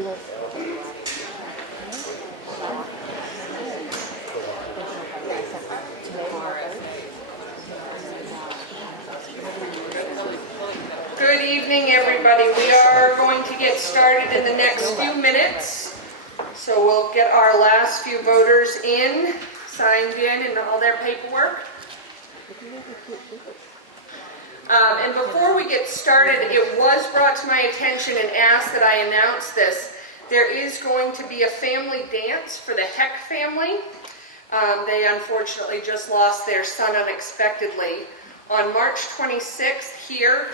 Good evening, everybody. We are going to get started in the next few minutes. So we'll get our last few voters in, signed in, and all their paperwork. And before we get started, it was brought to my attention and asked that I announce this. There is going to be a family dance for the Heck family. They unfortunately just lost their son unexpectedly. On March 26th here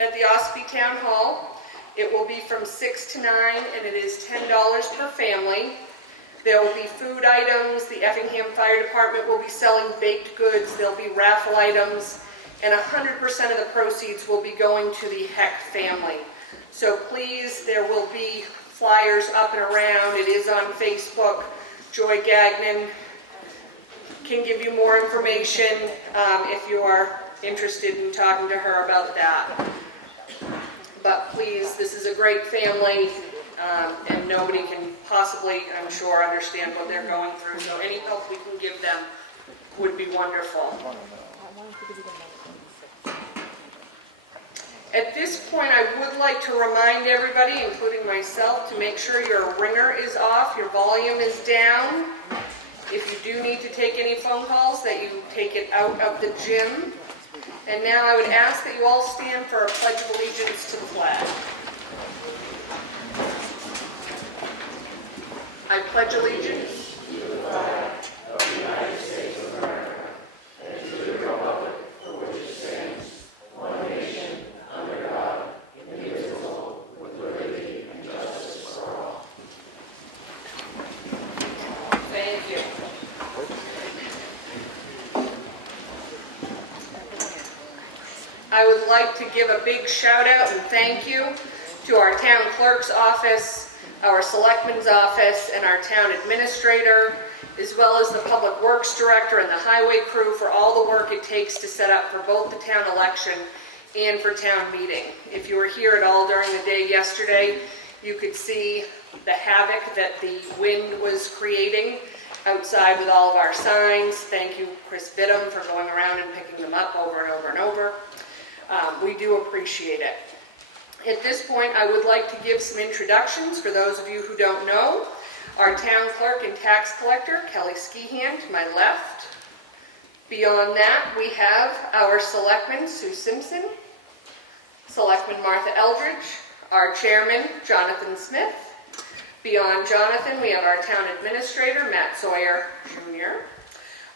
at the Ossipee Town Hall. It will be from 6 to 9 and it is $10 per family. There will be food items. The Effingham Fire Department will be selling baked goods. There'll be raffle items. And 100% of the proceeds will be going to the Heck family. So please, there will be flyers up and around. It is on Facebook. Joy Gagnon can give you more information if you are interested in talking to her about that. But please, this is a great family, and nobody can possibly, I'm sure, understand what they're going through. So any help we can give them would be wonderful. At this point, I would like to remind everybody, including myself, to make sure your ringer is off, your volume is down. If you do need to take any phone calls, that you take it out of the gym. And now I would ask that you all stand for a pledge of allegiance to the flag. I pledge allegiance to the flag of the United States of America and to the republic for which it stands, one nation, under God, indivisible, with liberty and justice for all. Thank you. I would like to give a big shout out and thank you to our town clerk's office, our selectman's office, and our town administrator, as well as the public works director and the highway crew for all the work it takes to set up for both the town election and for town meeting. If you were here at all during the day yesterday, you could see the havoc that the wind was creating outside with all of our signs. Thank you, Chris Bidham, for going around and picking them up over and over and over. We do appreciate it. At this point, I would like to give some introductions for those of you who don't know. Our town clerk and tax collector, Kelly Skehan, to my left. Beyond that, we have our selectman, Sue Simpson, Selectman Martha Eldridge, our chairman, Jonathan Smith. Beyond Jonathan, we have our town administrator, Matt Sawyer Jr.,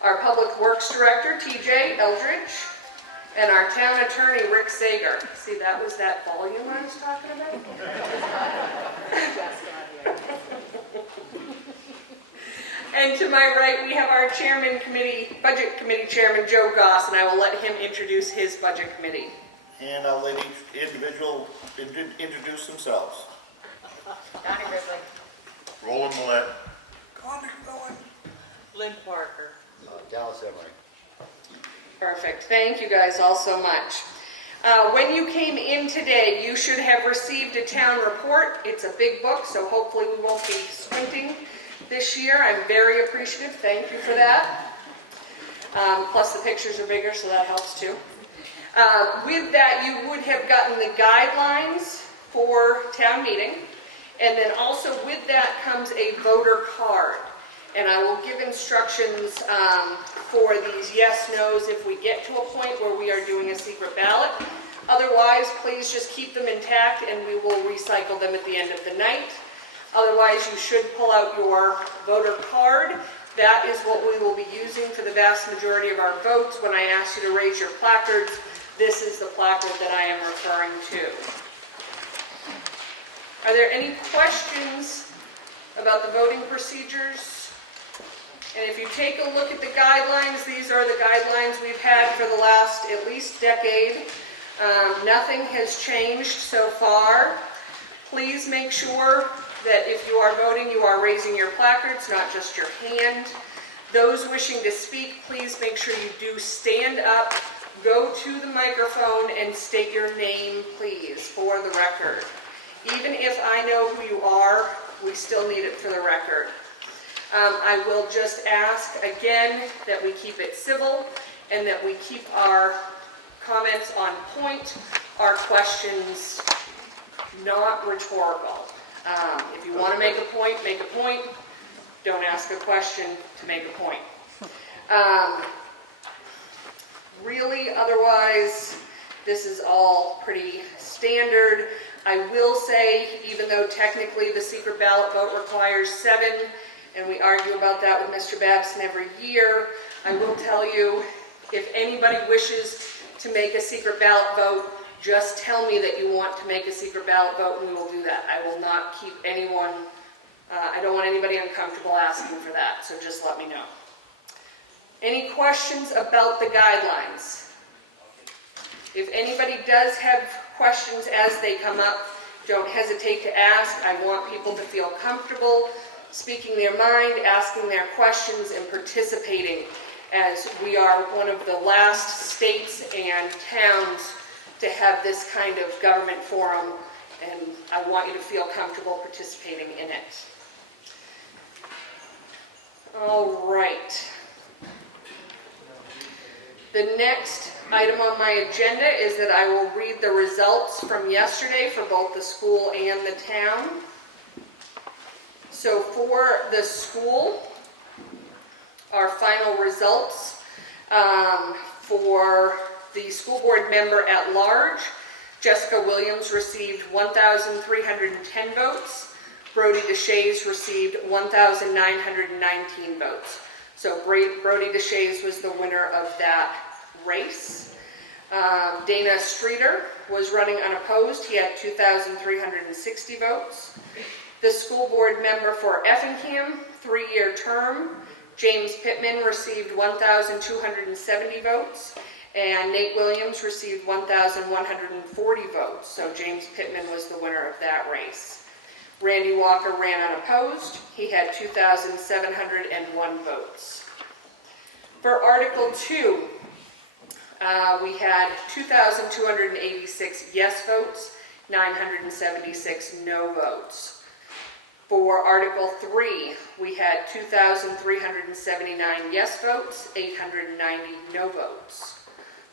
our public works director, TJ Eldridge, and our town attorney, Rick Sager. See, that was that volume I was talking about? And to my right, we have our budget committee chairman, Joe Goss, and I will let him introduce his budget committee. And I'll let each individual introduce themselves. Donnie Ridley. Roland Millette. Connie Bowen. Lynn Parker. Dallas Emery. Perfect. Thank you guys all so much. When you came in today, you should have received a town report. It's a big book, so hopefully we won't be squinting this year. I'm very appreciative. Thank you for that. Plus the pictures are bigger, so that helps too. With that, you would have gotten the guidelines for town meeting. And then also with that comes a voter card. And I will give instructions for these yes, no's if we get to a point where we are doing a secret ballot. Otherwise, please just keep them intact and we will recycle them at the end of the night. Otherwise, you should pull out your voter card. That is what we will be using for the vast majority of our votes. When I ask you to raise your placards, this is the placard that I am referring to. Are there any questions about the voting procedures? And if you take a look at the guidelines, these are the guidelines we've had for the last at least decade. Nothing has changed so far. Please make sure that if you are voting, you are raising your placards, not just your hand. Those wishing to speak, please make sure you do stand up, go to the microphone, and state your name, please, for the record. Even if I know who you are, we still need it for the record. I will just ask again that we keep it civil and that we keep our comments on point, our questions not rhetorical. If you want to make a point, make a point. Don't ask a question to make a point. Really, otherwise, this is all pretty standard. I will say, even though technically the secret ballot vote requires 7, and we argue about that with Mr. Babson every year, I will tell you, if anybody wishes to make a secret ballot vote, just tell me that you want to make a secret ballot vote and we will do that. I will not keep anyone, I don't want anybody uncomfortable asking for that, so just let me know. Any questions about the guidelines? If anybody does have questions as they come up, don't hesitate to ask. I want people to feel comfortable speaking their mind, asking their questions, and participating, as we are one of the last states and towns to have this kind of government forum, and I want you to feel comfortable participating in it. All right. The next item on my agenda is that I will read the results from yesterday for both the school and the town. So for the school, our final results for the school board member at large, Jessica Williams received 1,310 votes. Brody DeShays received 1,919 votes. So Brody DeShays was the winner of that race. Dana Streeter was running unopposed. He had 2,360 votes. The school board member for Effingham, 3-year term, James Pittman received 1,270 votes, and Nate Williams received 1,140 votes. So James Pittman was the winner of that race. Randy Walker ran unopposed. He had 2,701 votes. For Article 2, we had 2,286 yes votes, 976 no votes. For Article 3, we had 2,379 yes votes, 890 no votes.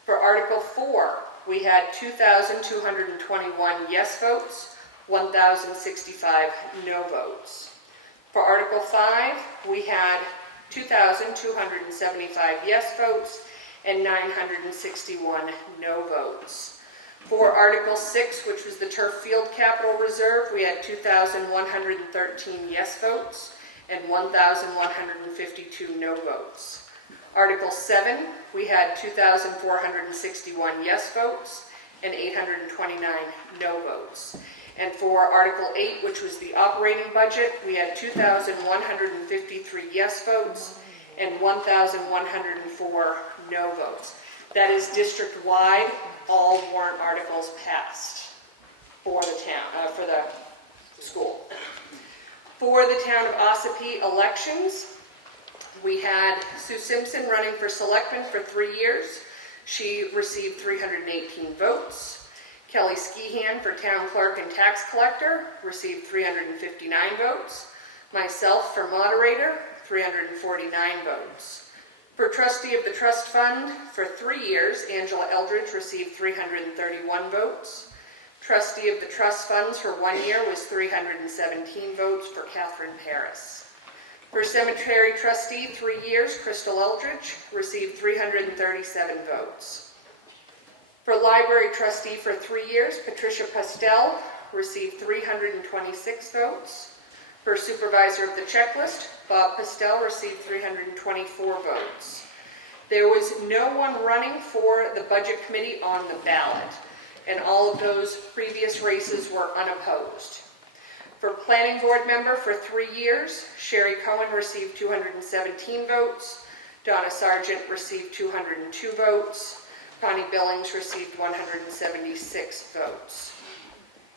For Article 4, we had 2,221 yes votes, 1,065 no votes. For Article 5, we had 2,275 yes votes and 961 no votes. For Article 6, which was the Turf Field Capital Reserve, we had 2,113 yes votes and 1,152 no votes. Article 7, we had 2,461 yes votes and 829 no votes. And for Article 8, which was the operating budget, we had 2,153 yes votes and 1,104 no votes. That is district-wide. All warrant articles passed for the town, for the school. For the town of Ossipee elections, we had Sue Simpson running for Selectman for 3 years. She received 318 votes. Kelly Skehan for Town Clerk and Tax Collector received 359 votes. Myself for Moderator, 349 votes. For Trustee of the Trust Fund for 3 years, Angela Eldridge received 331 votes. Trustee of the Trust Funds for 1 year was 317 votes for Catherine Paris. For Cemetery Trustee, 3 years, Crystal Eldridge received 337 votes. For Library Trustee for 3 years, Patricia Pastel received 326 votes. For Supervisor of the Checklist, Bob Pastel received 324 votes. There was no one running for the Budget Committee on the ballot, and all of those previous races were unopposed. For Planning Board member for 3 years, Sherry Cohen received 217 votes, Donna Sargent received 202 votes, Connie Billings received 176 votes.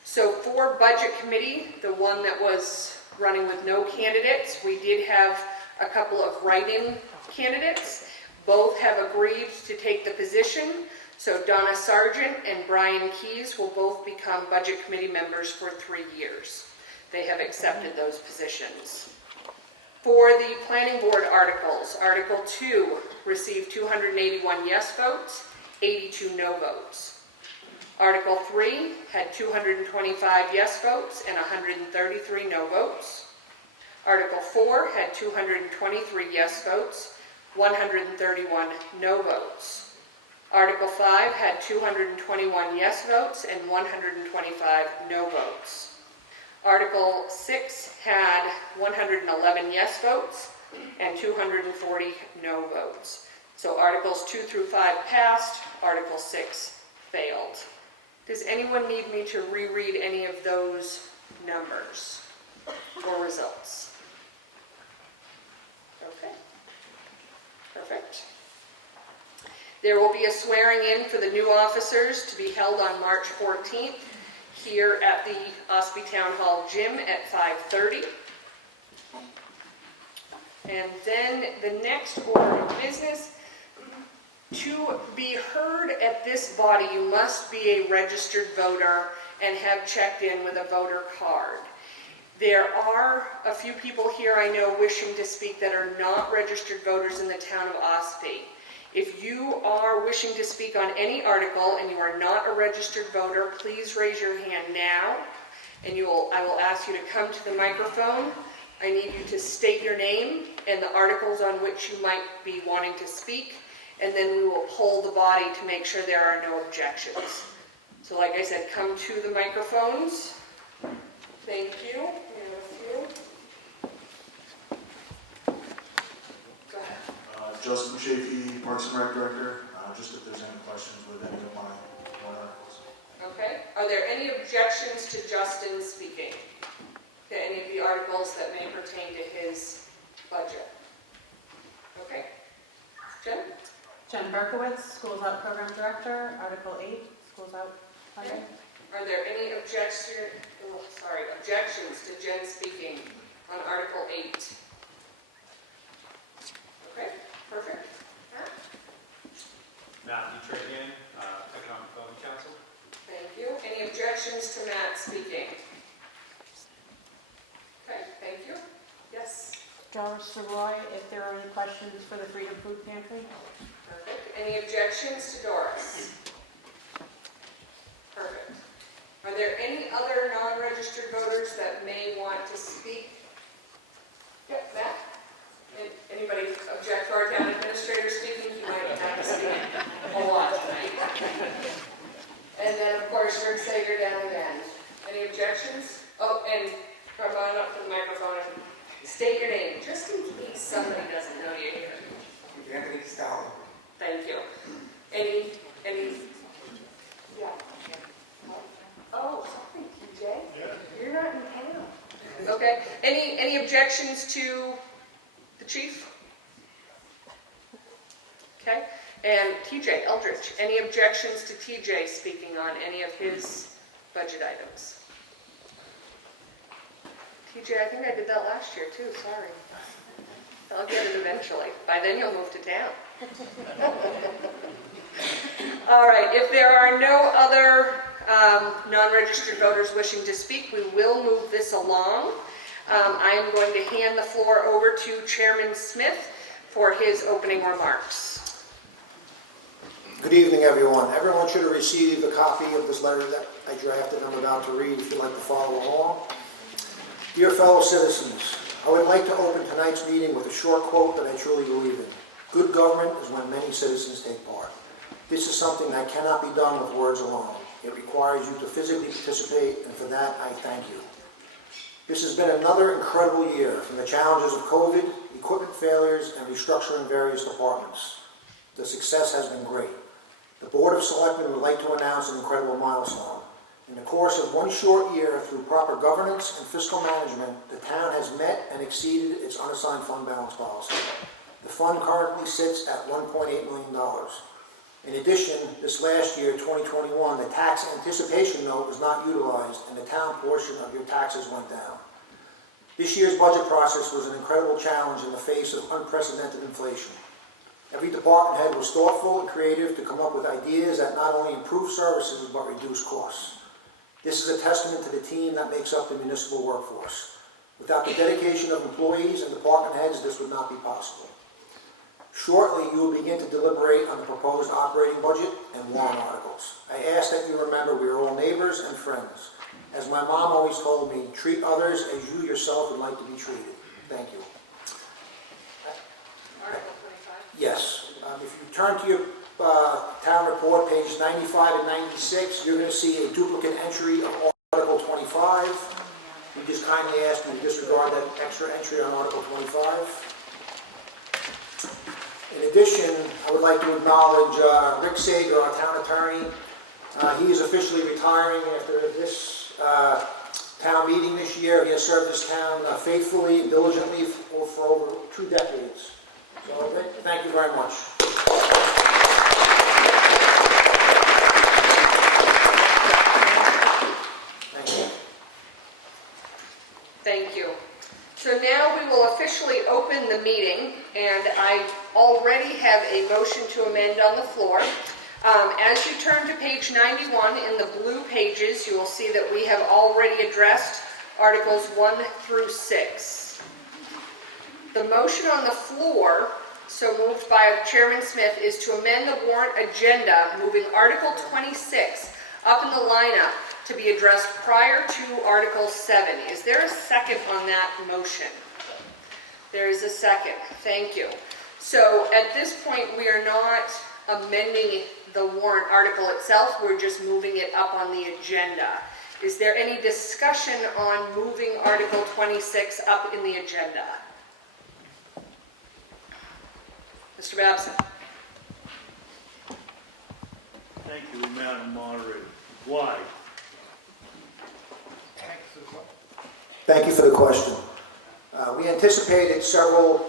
So for Budget Committee, the one that was running with no candidates, we did have a couple of write-in candidates. Both have agreed to take the position. So Donna Sargent and Brian Keys will both become Budget Committee members for 3 years. They have accepted those positions. For the Planning Board articles, Article 2 received 281 yes votes, 82 no votes. Article 3 had 225 yes votes and 133 no votes. Article 4 had 223 yes votes, 131 no votes. Article 5 had 221 yes votes and 125 no votes. Article 6 had 111 yes votes and 240 no votes. So Articles 2 through 5 passed, Article 6 failed. Does anyone need me to reread any of those numbers or results? Okay, perfect. There will be a swearing in for the new officers to be held on March 14th here at the Ossipee Town Hall Gym at 5:30. And then the next order of business, to be heard at this body, you must be a registered voter and have checked in with a voter card. There are a few people here I know wishing to speak that are not registered voters in the town of Ossipee. If you are wishing to speak on any article and you are not a registered voter, please raise your hand now, and I will ask you to come to the microphone. I need you to state your name and the articles on which you might be wanting to speak, and then we will poll the body to make sure there are no objections. So like I said, come to the microphones. Thank you. We have a few. Go ahead. Justin Chafee, Parks and Rec Director. Just if there's any questions with any of my articles. Okay. Are there any objections to Justin speaking to any of the articles that may pertain to his budget? Okay. Jen? Jen Berkowitz, Schools Out Program Director, Article 8, Schools Out funding. Are there any objections to Jen speaking on Article 8? Okay, perfect. Matt? Matthew Trahan, Economic Development Council. Thank you. Any objections to Matt speaking? Okay, thank you. Yes, Doris Savoy, if there are any questions for the Freedom Food Pantry. perfect. Any objections to Doris? Perfect. Are there any other non-registered voters that may want to speak? Yep, Matt? Anybody object to our town administrator speaking? He might have to speak a lot tonight. And then, of course, Rick Sager down again. Any objections? Oh, and come on up to the microphone and state your name, just in case somebody doesn't know you here. Anthony Stalin. Thank you. Any, yeah. Oh, sorry, TJ. Yeah. You're not in town. Okay. Any objections to the chief? Okay. And TJ Eldridge, any objections to TJ speaking on any of his budget items? TJ, I think I did that last year too, sorry. I'll get it eventually. By then you'll move to town. All right, if there are no other non-registered voters wishing to speak, we will move this along. I am going to hand the floor over to Chairman Smith for his opening remarks. Good evening, everyone. Everyone should have received a copy of this letter that I drafted and I'm about to read if you'd like to follow along. Dear fellow citizens, I would like to open tonight's meeting with a short quote that I truly believe in. Good government is when many citizens take part. This is something that cannot be done with words alone. It requires you to physically participate, and for that, I thank you. This has been another incredible year, from the challenges of COVID, equipment failures, and restructuring various departments. The success has been great. The Board of Selectmen would like to announce an incredible milestone. In the course of one short year, through proper governance and fiscal management, the town has met and exceeded its unassigned fund balance policy. The fund currently sits at $1.8 million. In addition, this last year, 2021, the tax anticipation note was not utilized and the town portion of your taxes went down. This year's budget process was an incredible challenge in the face of unprecedented inflation. Every department head was thoughtful and creative to come up with ideas that not only improve services but reduce costs. This is a testament to the team that makes up the municipal workforce. Without the dedication of employees and department heads, this would not be possible. Shortly, you will begin to deliberate on the proposed operating budget and warrant articles. I ask that you remember we are all neighbors and friends. As my mom always told me, treat others as you yourself would like to be treated. Thank you. Article 25. Yes. If you turn to your town report, pages 95 and 96, you're going to see a duplicate entry of Article 25. We just kindly ask you to disregard that extra entry on Article 25. In addition, I would like to acknowledge Rick Sager, our town attorney. He is officially retiring after this town meeting this year. He has served this town faithfully and diligently for over 2 decades. So Rick, thank you very much. Thank you. Thank you. So now we will officially open the meeting, and I already have a motion to amend on the floor. As you turn to page 91 in the blue pages, you will see that we have already addressed Articles 1 through 6. The motion on the floor, so moved by Chairman Smith, is to amend the warrant agenda, moving Article 26 up in the lineup to be addressed prior to Article 7. Is there a second on that motion? There is a second. Thank you. So at this point, we are not amending the warrant article itself. We're just moving it up on the agenda. Is there any discussion on moving Article 26 up in the agenda? Mr. Babson? Thank you, Madam Moderator. Why? Thank you for the question. We anticipated several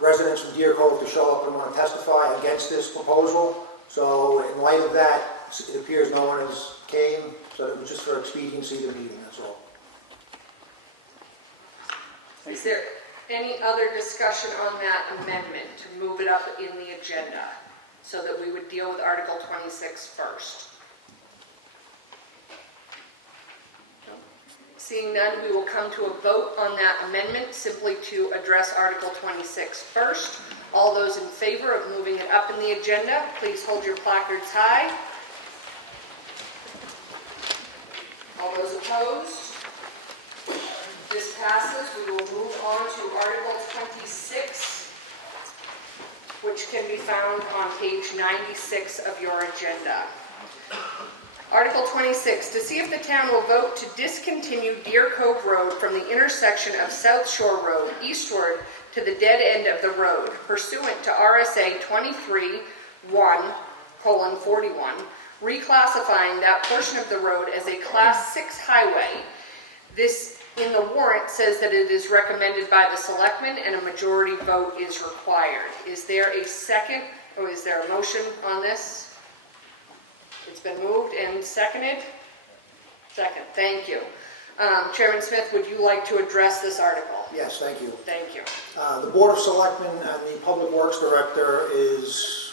residents from Deer Cove to show up and want to testify against this proposal. So in light of that, it appears no one has came, so it was just for expediency of the meeting, that's all. Is there any other discussion on that amendment to move it up in the agenda so that we would deal with Article 26 first? No? Seeing none, we will come to a vote on that amendment simply to address Article 26 first. All those in favor of moving it up in the agenda, please hold your placards high. All those opposed? This passes. We will move on to Article 26, which can be found on page 96 of your agenda. Article 26, to see if the town will vote to discontinue Deer Cove Road from the intersection of South Shore Road eastward to the dead end of the road, pursuant to RSA 23:1:41, reclassifying that portion of the road as a Class 6 highway. This in the warrant says that it is recommended by the Selectmen and a majority vote is required. Is there a second, or is there a motion on this? It's been moved and seconded? Second, thank you. Chairman Smith, would you like to address this article? Yes, thank you. Thank you. The Board of Selectmen and the Public Works Director is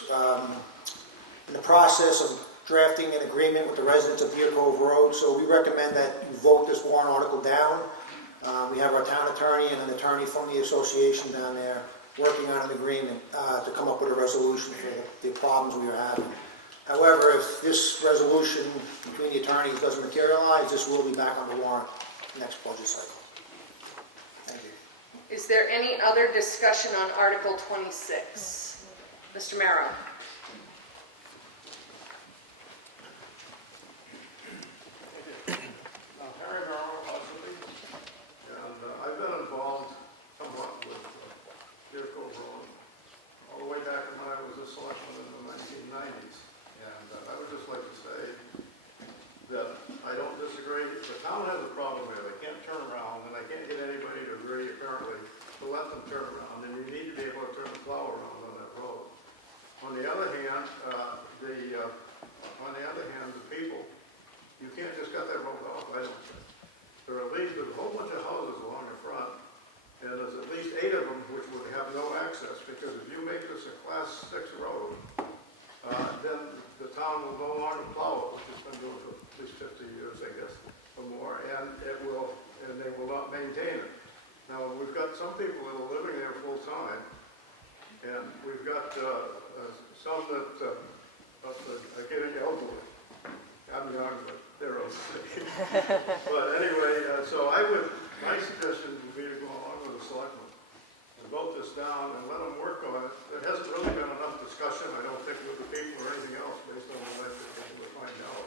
in the process of drafting an agreement with the residents of Deer Cove Road, so we recommend that you vote this warrant article down. We have our town attorney and an attorney from the association down there working on an agreement to come up with a resolution for the problems we are having. However, if this resolution between the attorneys doesn't materialize, this will be back on the warrant next budget cycle. Thank you. Is there any other discussion on Article 26? Mr. Merrow? Harry Merrill, Ossipee, and I've been involved somewhat with Deer Cove Road all the way back when I was a selectman in the 1990s. And I would just like to say that I don't disagree. The town has a problem here. They can't turn around, and I can't get anybody to agree, apparently, to let them turn around. And you need to be able to turn the plow around on that road. On the other hand, the people, you can't just cut that road off, I don't think. There's a whole bunch of houses along the front, and there's at least 8 of them which would have no access access, because if you make this a class 6 road, then the town will no longer plow it, which it's been doing for at least 50 years, I guess, or more, and they will not maintain it. Now, we've got some people that are living there full time, and we've got some that are getting elderly. I'm young, but they're elderly. But anyway, my suggestion would be to go along with the selectmen and vote this down and let them work on it. There hasn't really been enough discussion, I don't think, with the people or anything else based on the way that we're finding out.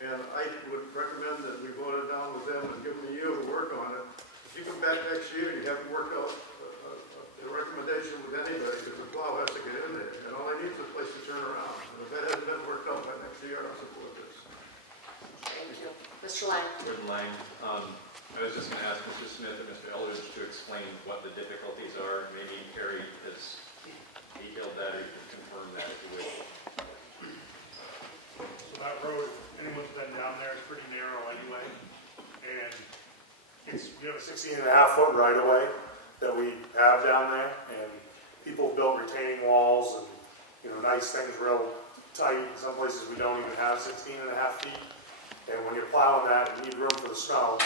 And I would recommend that we vote it down with them and give them a year to work on it. If you come back next year, you haven't worked out a recommendation with anybody, because the plow has to get in there, and all I need is a place to turn around. And if that hasn't been worked out by next year, I'll support this. Thank you. Mr. Lang? Gordon Lang. I was just going to ask Mr. Smith and Mr. Eldridge to explain what the difficulties are. Maybe Harry has detailed that, or you can confirm that if you wish. So that road, anyone's been down there, is pretty narrow anyway. And we have a 16.5-foot right of way that we have down there, and people built retaining walls and, nice things real tight. In some places we don't even have 16.5 feet. And when you're plowing that, you need room for the snow.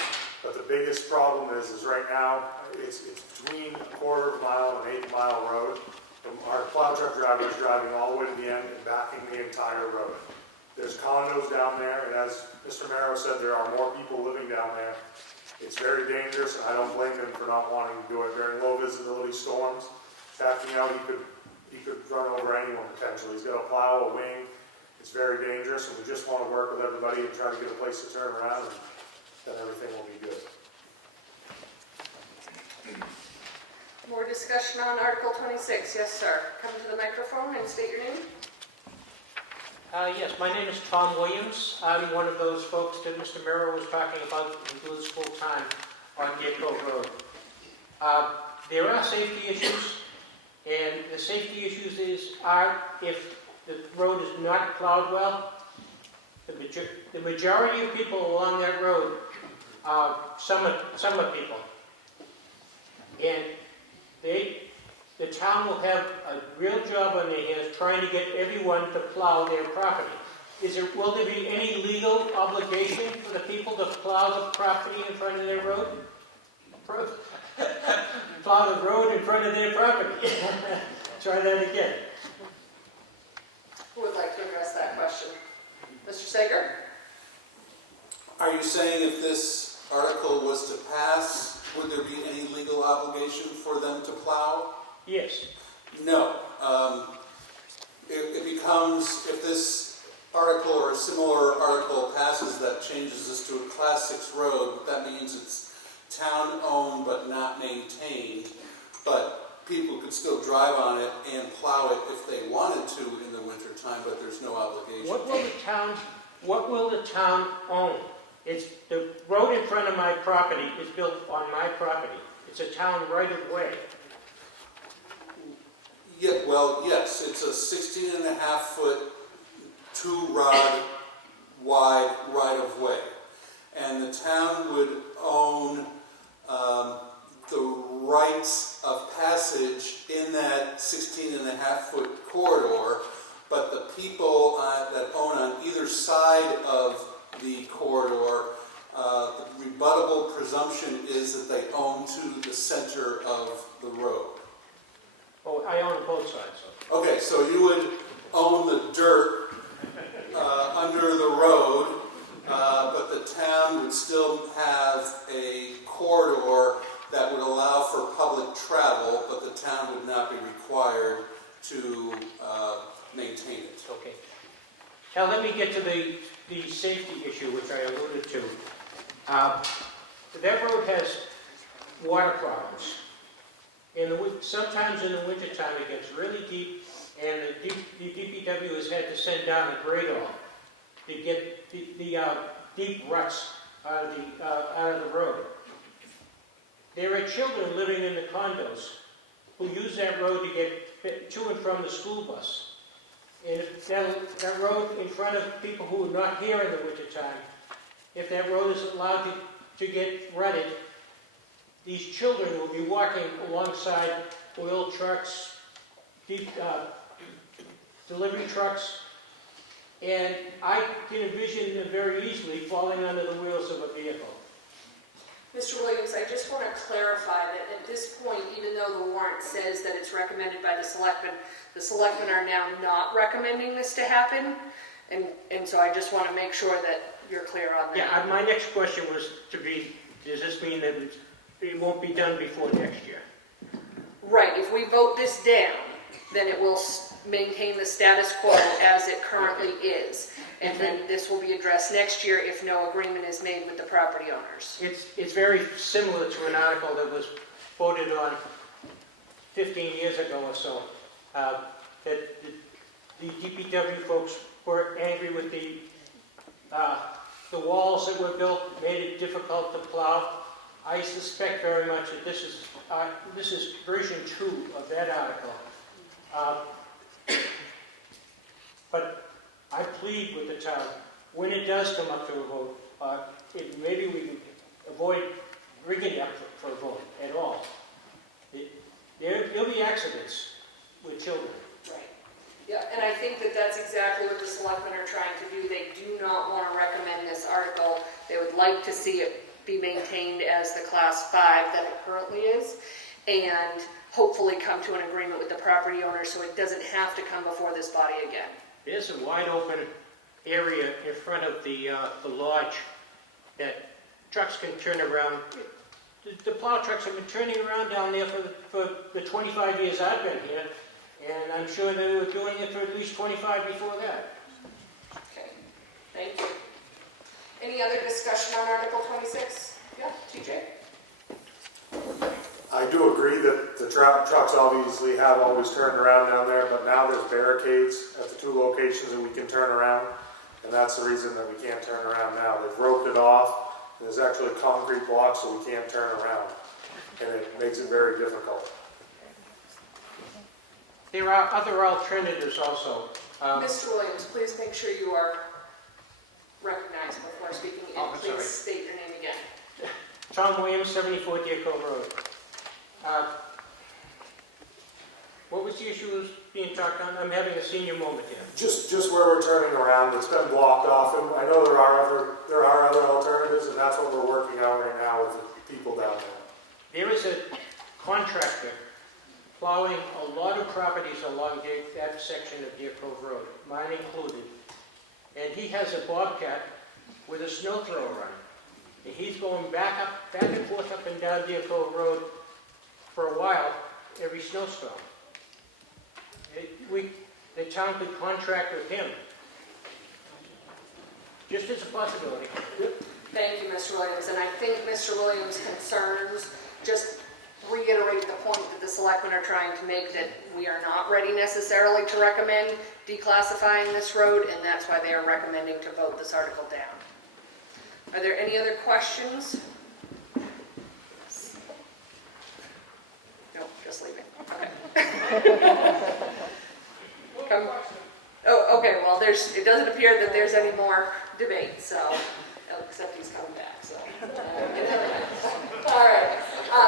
But the biggest problem is right now, it's between a quarter of a mile and an 8-mile road. And our plow truck driver is driving all the way to the end and backing the entire road. There's condos down there, and as Mr. Merrow said, there are more people living down there. It's very dangerous, and I don't blame him for not wanting to do it. During low visibility storms, backing out, he could run over anyone potentially. He's got a plow, a wing. It's very dangerous, and we just want to work with everybody and try to get a place to turn around, and then everything will be good. More discussion on Article 26. Yes, sir. Come to the microphone and state your name. Yes, my name is Tom Williams. I'm one of those folks that Mr. Merrow was talking about who lives full-time on Deer Cove Road. There are safety issues, and the safety issues are if the road is not plowed well. The majority of people along that road are summer people, and the town will have a real job on their hands trying to get everyone to plow their property. Will there be any legal obligation for the people to plow the property in front of their road? Plow the road in front of their property. Try that again. Who would like to address that question? Mr. Sager? Are you saying if this article was to pass, would there be any legal obligation for them to plow? Yes. No. It becomes, if this article or a similar article passes that changes this to a Class 6 road, that means it's town-owned but not maintained, but people could still drive on it and plow it if they wanted to in the wintertime, but there's no obligation. What will the town own? It's the road in front of my property is built on my property. It's a town right-of-way. Yeah, well, yes, it's a 16.5-foot, 2-rod wide right-of-way. And the town would own the rights of passage in that 16.5-foot corridor, but the people that own on either side of the corridor, the rebuttable presumption is that they own to the center of the road. Oh, I own both sides. Okay, so you would own the dirt under the road, but the town would still have a corridor that would allow for public travel, but the town would not be required to maintain it. Okay. Now let me get to the safety issue, which I alluded to. That road has water problems. Sometimes in the wintertime it gets really deep, and the DPW has had to send down a grade off to get the deep ruts out of the road. There are children living in the condos who use that road to get to and from the school bus. And if that road in front of people who are not here in the wintertime, if that road is allowed to get rutted, these children will be walking alongside oil trucks, delivery trucks, and I can envision them very easily falling under the wheels of a vehicle. Mr. Williams, I just want to clarify that at this point, even though the warrant says that it's recommended by the selectmen are now not recommending this to happen. And so I just want to make sure that you're clear on that. Yeah, my next question was to be, does this mean that it won't be done before next year? Right, if we vote this down, then it will maintain the status quo as it currently is. And then this will be addressed next year if no agreement is made with the property owners. It's very similar to an article that was voted on 15 years ago or so. That the DPW folks were angry with the walls that were built, made it difficult to plow. I suspect very much that this is version 2 of that article. But I plead with the town, when it does come up to a vote, maybe we can avoid bringing it up for a vote at all. There'll be accidents with children. Right. Yeah, and I think that that's exactly what the selectmen are trying to do. They do not want to recommend this article. They would like to see it be maintained as the Class 5 that it currently is, and hopefully come to an agreement with the property owner so it doesn't have to come before this body again. There's a wide open area in front of the lodge that trucks can turn around. The plow trucks have been turning around down there for the 25 years I've been here, and I'm sure they were doing it for at least 25 before that. Okay, thank you. Any other discussion on Article 26? Yeah, TJ? I do agree that the trucks obviously have always turned around down there, but now there's barricades at the 2 locations that we can turn around, and that's the reason that we can't turn around now. They've roped it off, and there's actually a concrete block so we can't turn around, and it makes it very difficult. There are other alternatives also. Mr. Williams, please make sure you are recognized before speaking, and I'm please sorry. state your name again. Tom Williams, 74 Deer Cove Road. What was the issue being talked on? I'm having a senior moment here. Just where we're turning around, it's been blocked off, and I know there are other alternatives, and that's what we're working out right now with the people down there. There is a contractor plowing a lot of properties along that section of Deer Cove Road, mine included, and he has a bobcat with a snow thrower on it. And he's going back and forth up and down Deer Cove Road for a while every snowstorm. The town could contract with him, just as a possibility. Thank you, Mr. Williams, and I think Mr. Williams' concerns just reiterate the point that the selectmen are trying to make, that we are not ready necessarily to recommend declassifying this road, and that's why they are recommending to vote this article down. Are there any other questions? No, just leaving. Okay. Oh, okay, well, it doesn't appear that there's any more debate, so, except he's coming back, so. All right,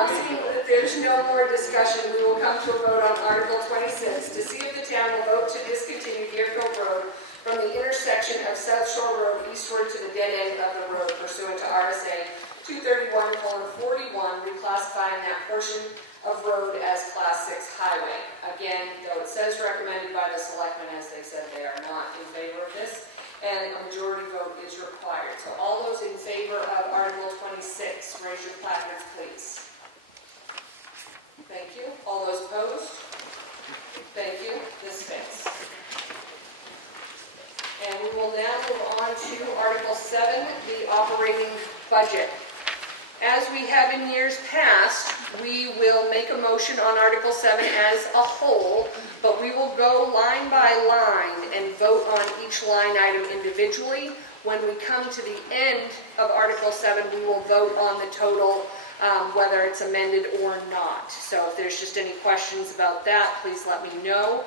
seeing that there's no more discussion, we will come to a vote on Article 26 to see if the town will vote to discontinue Deer Cove Road from the intersection of South Shore Road eastward to the dead end of the road pursuant to RSA 231:41, reclassifying that portion of road as Class 6 highway. Again, though it says recommended by the selectmen, as they said, they are not in favor of this, and a majority vote is required. So all those in favor of Article 26, raise your placards, please. Thank you. All those opposed? Thank you. This fits. And we will now move on to Article 7, the operating budget. As we have in years past, we will make a motion on Article 7 as a whole, but we will go line by line and vote on each line item individually. When we come to the end of Article 7, we will vote on the total, whether it's amended or not. So if there's just any questions about that, please let me know.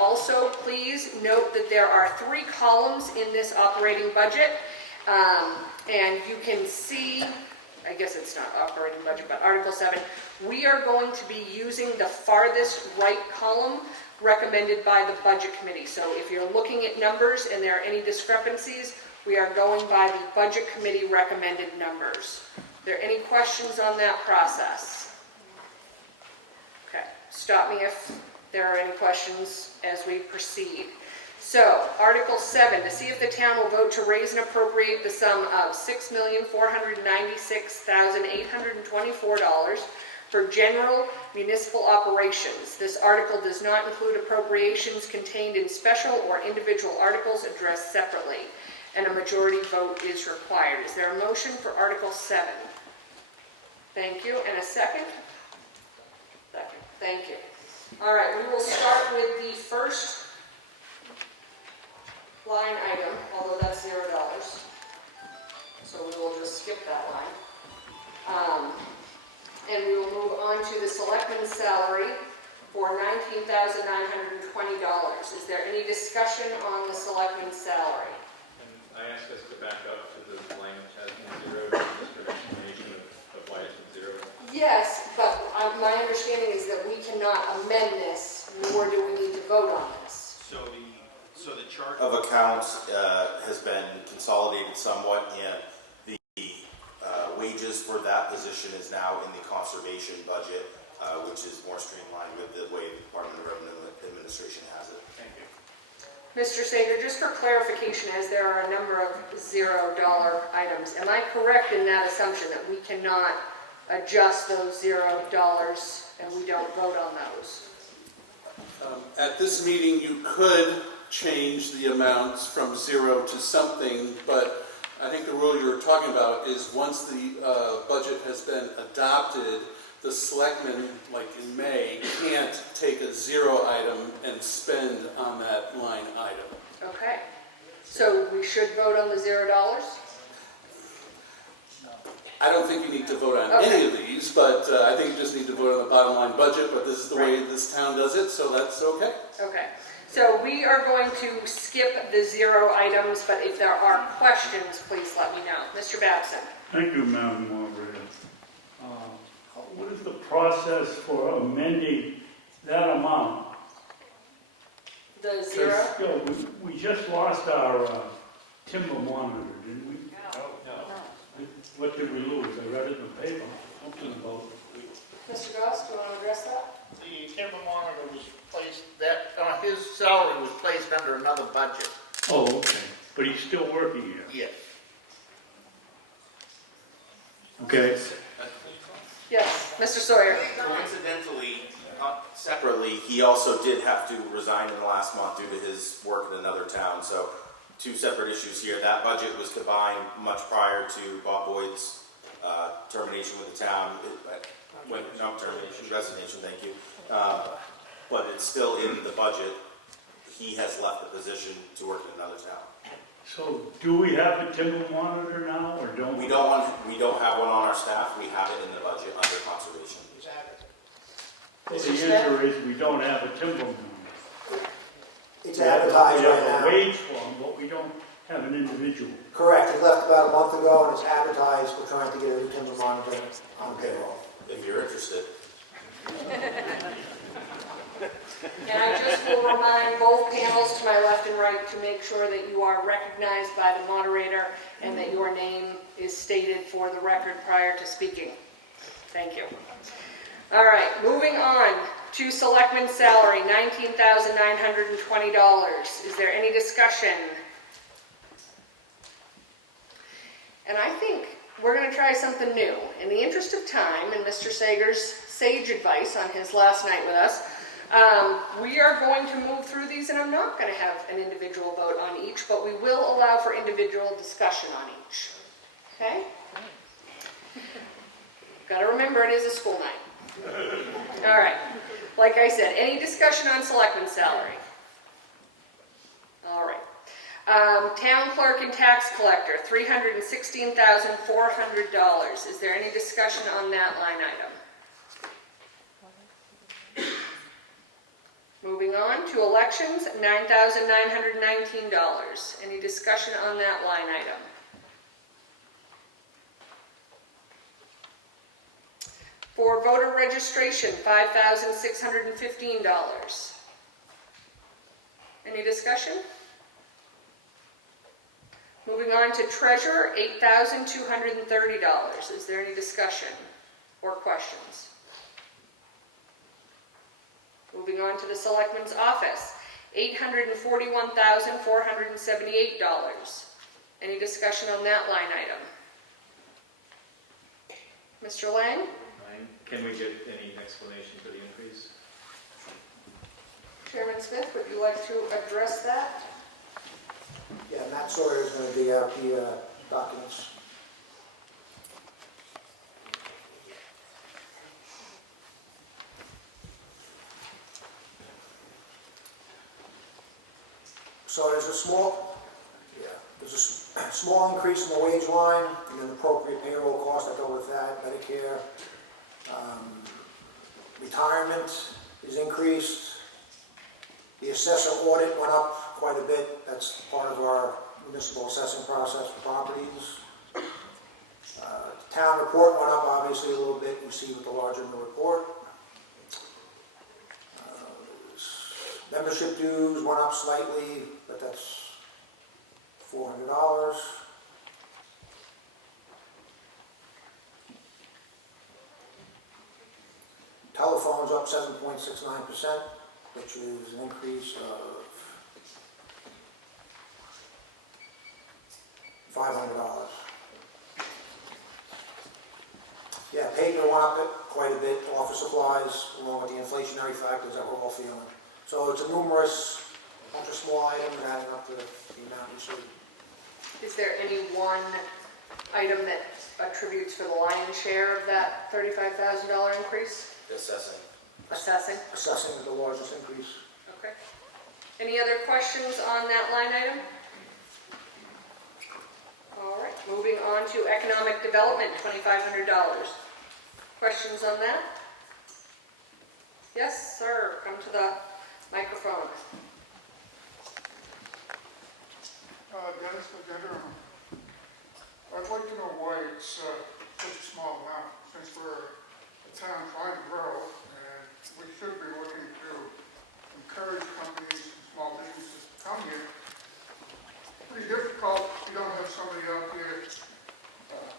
Also, please note that there are 3 columns in this operating budget, and you can see I guess it's not operating budget, but Article 7, we are going to be using the farthest right column recommended by the Budget Committee. So if you're looking at numbers and there are any discrepancies, we are going by the Budget Committee recommended numbers. Are there any questions on that process? Okay, stop me if there are any questions as we proceed. So, Article 7, to see if the town will vote to raise and appropriate the sum of $6,496,824 for general municipal operations. This article does not include appropriations contained in special or individual articles addressed separately, and a majority vote is required. Is there a motion for Article 7? Thank you. And a second? Second. Thank you. All right, we will start with the first line item, although that's $0. So we will just skip that line. And we will move on to the selectman's salary for $19,920. Is there any discussion on the selectman's salary? And I asked us to back up to the line which has been zeroed, just for explanation of why it's been zeroed. Yes, but my understanding is that we cannot amend this, nor do we need to vote on this. So the chart of accounts has been consolidated somewhat, and the wages for that position is now in the conservation budget, which is more streamlined with the way the Department of Revenue Administration has it. Thank you. Mr. Sager, just for clarification, as there are a number of $0 items, am I correct in that assumption that we cannot adjust those $0 and we don't vote on those? At this meeting, you could change the amounts from 0 to something, but I think the rule you're talking about is once the budget has been adopted, the selectmen, like in May, can't take a 0 item and spend on that line item. Okay. So we should vote on the $0? I don't think you need to vote on any of these, but I think you just need to vote on the bottom line budget, but this is the way this town does it, so that's okay. Okay. So we are going to skip the 0 items, but if there are questions, please let me know. Mr. Babson. Thank you, Madam Moderator. What is the process for amending that amount? The 0? Because, we just lost our timber monitor, didn't we? No. What did we lose? I read it in the paper, something about... Mr. Goss, do you want to address that? The timber monitor was placed, his salary was placed under another budget. Oh, okay. But he's still working here? Yes. Okay. Yes, Mr. Sawyer. Coincidentally, separately, he also did have to resign in the last month due to his work in another town. So, two separate issues here. That budget was combined much prior to Bob Boyd's termination with the town. Resignation, thank you. But it's still in the budget. He has left the position to work in another town. So, do we have a timber monitor now, or don't we? We don't have one on our staff. We have it in the budget under conservation. Well, the answer is we don't have a timber monitor. It's advertised We right have a now. wage for him, but we don't have an individual. Correct, it left about a month ago and it's advertised. We're trying to get a new timber monitor on payroll. If you're interested. And I just will remind both panels to my left and right to make sure that you are recognized by the moderator and that your name is stated for the record prior to speaking. Thank you. All right, moving on to selectman's salary, $19,920. Is there any discussion? And I think we're going to try something new. In the interest of time and Mr. Sager's sage advice on his last night with us, we are going to move through these, and I'm not going to have an individual vote on each, but we will allow for individual discussion on each. Okay? Got to remember, it is a school night. All right. Like I said, any discussion on selectman's salary? All right. Town clerk and tax collector, $316,400. Is there any discussion on that line item? Moving on to elections, $9,919. Any discussion on that line item? For voter registration, $5,615. Any discussion? Moving on to treasurer, $8,230. Is there any discussion or questions? Moving on to the selectman's office, $841,478. Any discussion on that line item? Mr. Lang? Can we get any explanation for the increase? Chairman Smith, would you like to address that? Yeah, Matt Sawyer is going to dig out the documents. So there's a small increase in the wage line and an appropriate payroll cost that go with that, Medicare. Retirement is increased. The assessor audit went up quite a bit. That's part of our municipal assessing process for properties. The town report went up obviously a little bit. You see with the larger new report. Membership dues went up slightly, but that's $400. Telephone's up 7.69%, which is an increase of $500. Yeah, paper went up quite a bit, office supplies, along with the inflationary factors that we're all feeling. So it's a numerous, bunch of small items adding up to the amount you see. Is there any one item that attributes for the lion's share of that $35,000 increase? Assessing. Assessing? Assessing is the largest increase. Okay. Any other questions on that line item? All right, moving on to economic development, $2,500. Questions on that? Yes, sir, come to the microphone. Dennis, the gentleman. I'd like to know why it's such a small amount, since we're a town trying to grow, and we should be looking to encourage companies and small businesses to come here. Pretty difficult if you don't have somebody out there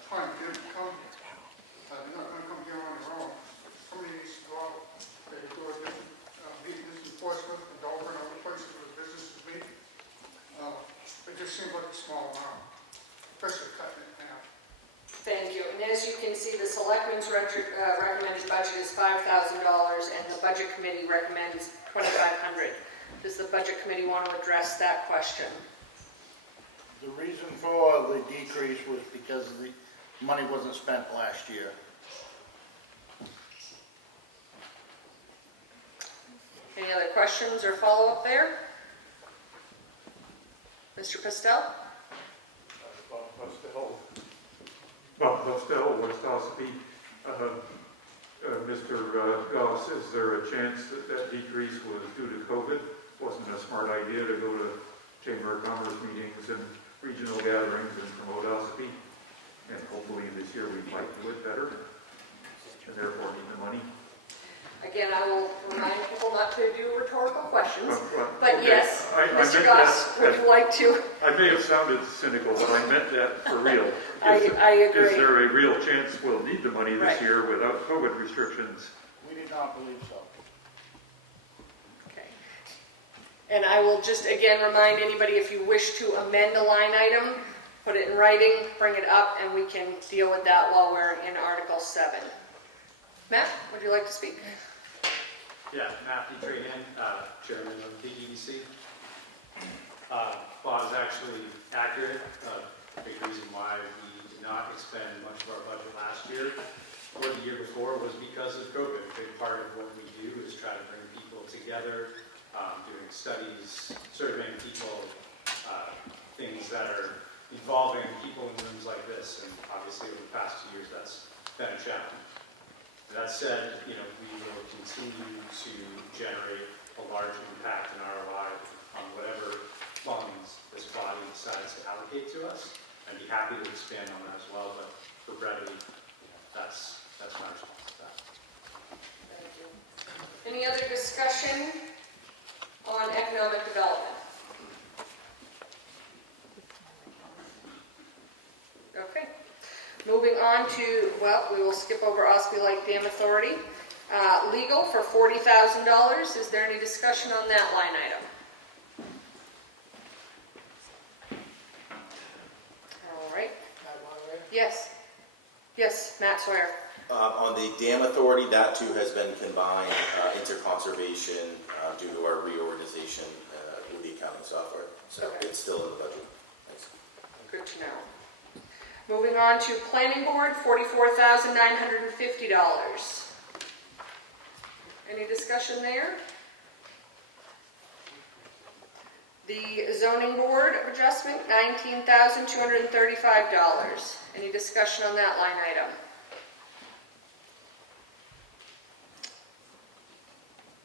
trying to get them to come here. They're not going to come here on their own. Somebody needs to go out. They do a meeting this enforcement in Dover and other places where businesses meet. It just seems like a small amount, especially cutting it in half. Thank you. And as you can see, the selectmen's recommended budget is $5,000 and the budget committee recommends $2,500. Does the budget committee want to address that question? The reason for the decrease was because the money wasn't spent last year. Any other questions or follow-up there? Mr. Pastel? Bob Costello, West Ossipee. Mr. Gauss, is there a chance that that decrease was due to COVID? Wasn't a smart idea to go to Chamber of Commerce meetings and regional gatherings and promote Ossipee? And hopefully this year we might do it better and therefore need the money. Again, I will remind people not to do rhetorical questions, but Okay. yes, I Mr. meant Goss, that- would you like to? I may have sounded cynical, but I meant that for real. I agree. Is there a real chance we'll need the money this Right. year without COVID restrictions? We did not believe so. Okay. And I will just again remind anybody, if you wish to amend a line item, put it in writing, bring it up, and we can deal with that while we're in Article 7. Matt, would you like to speak? Yeah, Matthew Trahan, Chairman of the EDC. Bob is actually accurate. A big reason why we did not expend much of our budget last year or the year before was because of COVID. A big part of what we do is try to bring people together, doing studies, surveying people, things that are involving people in rooms like this. And obviously over the past 2 years, that's been a challenge. That said, we will continue to generate a large impact in ROI on whatever funds this body decides to allocate to us. I'd be happy to expand on that as well, but for brevity, that's my response to that. Any other discussion on economic development? Okay. Moving on to, well, we will skip over Ossipee Lake Dam Authority. Legal for $40,000. Is there any discussion on that line item? All right. Yes. Yes, Matt Sawyer. On the dam authority, that too has been combined into conservation due to our reorganization with the accounting software. So Okay. it's still in the budget. Thanks. Good to know. Moving on to planning board, $44,950. Any discussion there? The zoning board of adjustment, $19,235. Any discussion on that line item?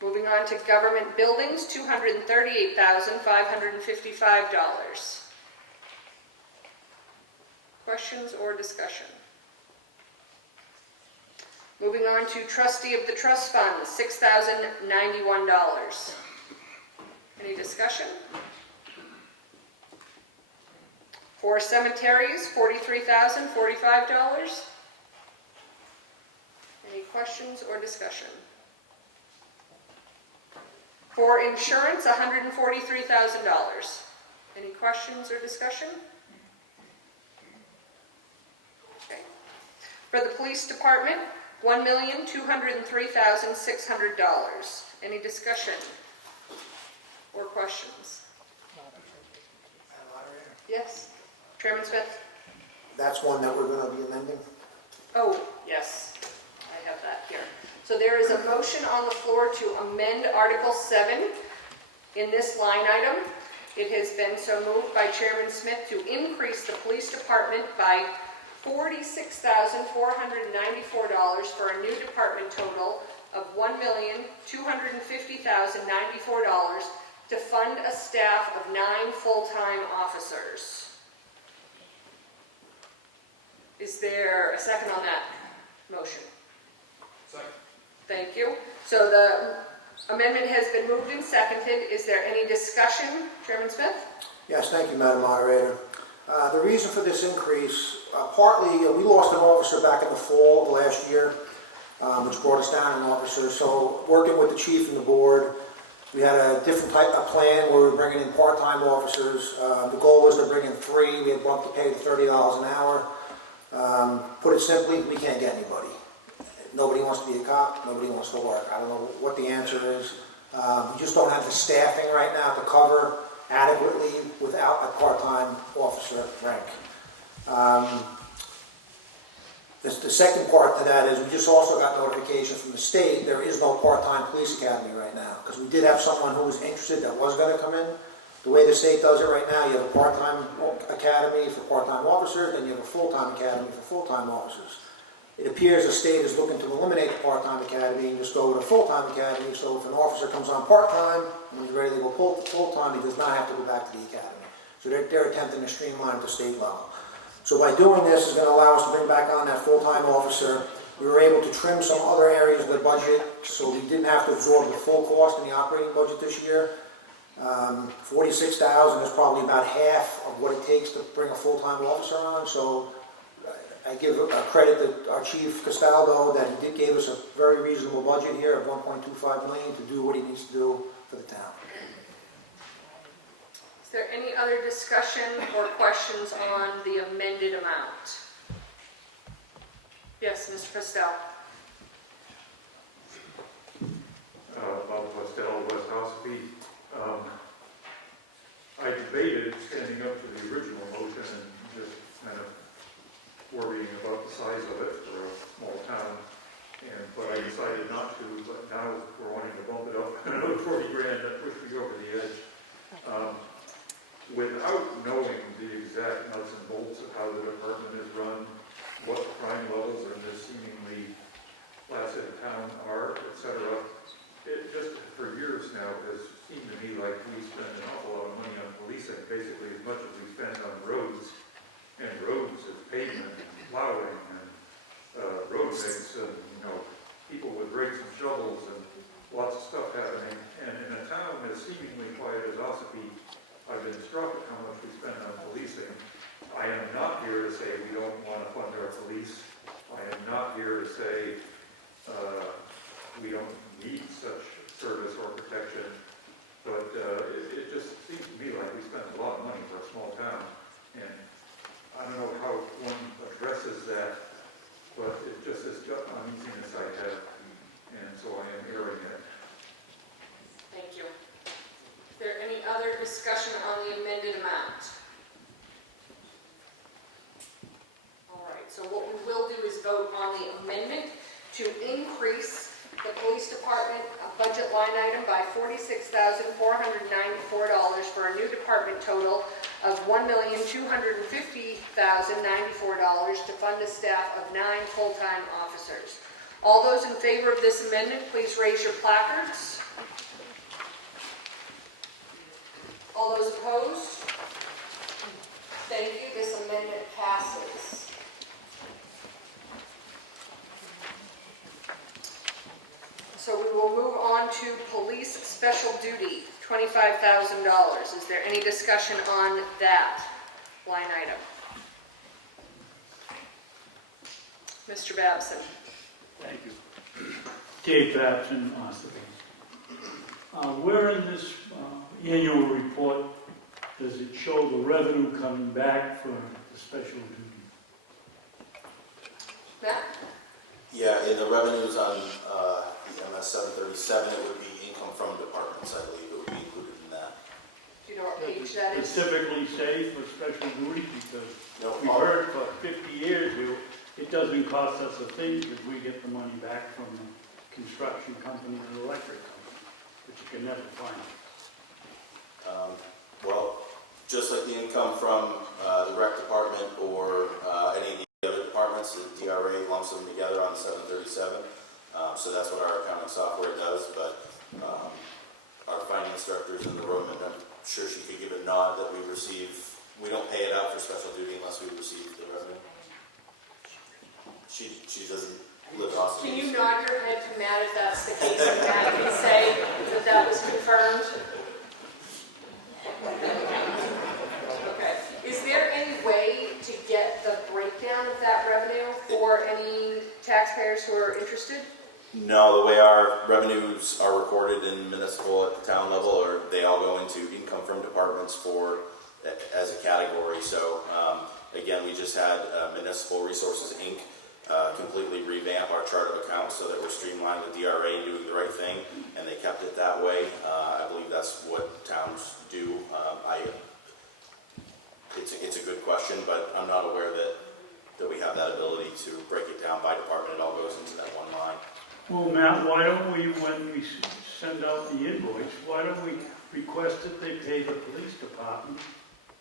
Moving on to government buildings, $238,555. Questions or discussion? Moving on to trustee of the trust fund, $6,091. Any discussion? For cemeteries, $43,045. Any questions or discussion? For insurance, $143,000. Any questions or discussion? Okay. For the police department, $1,203,600. Any discussion or questions? Yes. Chairman Smith? That's one that we're going to be amending. Oh, yes. I have that here. So there is a motion on the floor to amend Article 7 in this line item. It has been so moved by Chairman Smith to increase the police department by $46,494 for a new department total of $1,250,094 to fund a staff of 9 full-time officers. Is there a second on that motion? Second. Thank you. So the amendment has been moved and seconded. Is there any discussion? Chairman Smith? Yes, thank you, Madam Moderator. The reason for this increase, partly we lost an officer back in the fall of last year, which brought us down an officer. So working with the chief and the board, we had a different type of plan where we were bringing in part-time officers. The goal was to bring in 3. We had bumped the pay to $30 an hour. Put it simply, we can't get anybody. Nobody wants to be a cop. Nobody wants to work. I don't know what the answer is. We just don't have the staffing right now to cover adequately without a part-time officer rank. The second part to that is we just also got notification from the state there is no part-time police academy right now, because we did have someone who was interested that was going to come in. The way the state does it right now, you have a part-time academy for part-time officers, then you have a full-time academy for full-time officers. It appears the state is looking to eliminate the part-time academy and just go with a full-time academy, so if an officer comes on part-time and he's ready to go full-time, he does not have to go back to the academy. So they're attempting to streamline at the state level. So by doing this, it's going to allow us to bring back on that full-time officer. We were able to trim some other areas of the budget, so we didn't have to absorb the full cost in the operating budget this year. $46,000 is probably about half of what it takes to bring a full-time officer on, so I give credit to our Chief Castaldo that he gave us a very reasonable budget here of $1.25 million to do what he needs to do for the town. Is there any other discussion or questions on the amended amount? Yes, Mr. Pastel. Bob Pastel, West Ossipee. I debated standing up to the original motion and just kind of worrying about the size of it for a small town, but I decided not to, but now we're wanting to bump it up another 40 grand, that pushed me over the edge. Without knowing the exact nuts and bolts of how the department is run, what the crime levels in this seemingly placid town are, etc., it just for years now has seemed to me like we spend an awful lot of money on policing, basically as much as we spend on roads, and roads is pavement and plowing and road mix and, people with rakes and shovels and lots of our police. I am not here to say we don't need such service or protection, but it just seems to me like we spend a lot of money for a small town, and I don't know how one addresses that, but it just is uneasiness I have, and so I am airing it. Thank you. Is there any other discussion on the amended amount? All right, so what we will do is vote on the amendment to increase the police department budget line item by $46,494 for a new department total of $1,250,094 to fund a staff of 9 full-time officers. All those in favor of this amendment, please raise your placards. All those opposed? Thank you. This amendment passes. So we will move on to police special duty, $25,000. Is there any discussion on that line item? Mr. Babson. Thank you. Dave Babson, Ossipee. Where in this annual report does it show the revenue coming back for the special duty? Matt? Yeah, in the revenues on the MS 737, it would be income from departments, I believe it would be included in that. Do you know what page that is? Specifically say for special duty, because No, we've heard for 50 years it doesn't cost us a thing because we get the money back from the construction company and the electric company, which you can never find. Well, just like the income from the rec department or any of the other departments, the DRA lumps them together on the 737. So that's what our accounting software does, but our finance director is in the room, and I'm sure she could give a nod that we don't pay it out for special duty unless we receive the revenue. She doesn't live in Austin. Can you nod your head to Matt if that's the case, and Matt can say that that was confirmed? Okay. Is there any way to get the breakdown of that revenue for any taxpayers who are interested? No, the way our revenues are recorded in municipal at the town level, or they all go into income from departments as a category. So again, we just had Municipal Resources Inc. Completely revamp our chart of accounts so that we're streamlined with DRA and doing the right thing, and they kept it that way. I believe that's what towns do. It's a good question, but I'm not aware that we have that ability to break it down by department. It all goes into that one line. Well, Matt, why don't we, when we send out the invoice, why don't we request that they pay the police department,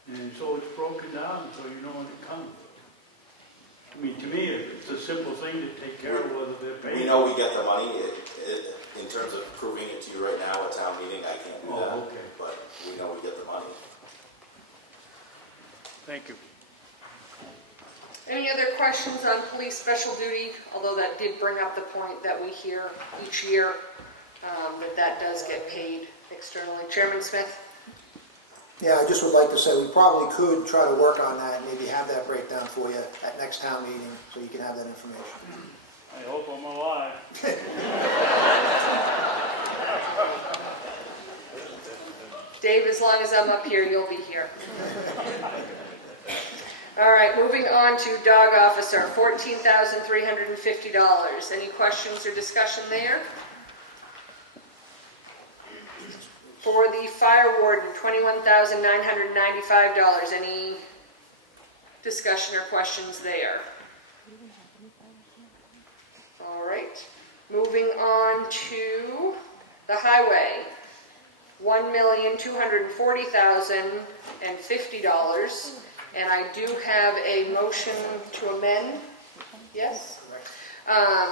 and so it's broken down so you know when it comes. I mean, to me, it's a simple thing to take care of whether they're paying. We know we get the money. In terms of proving it to you right now at town meeting, I can't do that. Okay. But we know we get the money. Thank you. Any other questions on police special duty? Although that did bring up the point that we hear each year that does get paid externally. Chairman Smith? Yeah, I just would like to say we probably could try to work on that, maybe have that breakdown for you at next town meeting so you can have that information. I hope I'm alive. Dave, as long as I'm up here, you'll be here. All right, moving on to dog officer, $14,350. Any questions or discussion there? For the fire warden, $21,995. Any discussion or questions there? All right, moving on to the highway, $1,240,050. And I do have a motion to amend. Yes?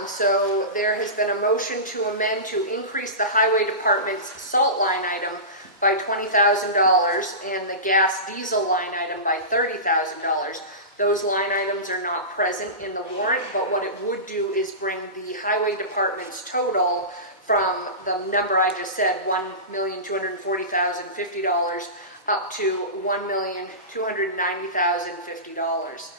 So there has been a motion to amend to increase the highway department's salt line item by $20,000 and the gas diesel line item by $30,000. Those line items are not present in the warrant, but what it would do is bring the highway department's total from the number I just said, $1,240,050, up to $1,290,050.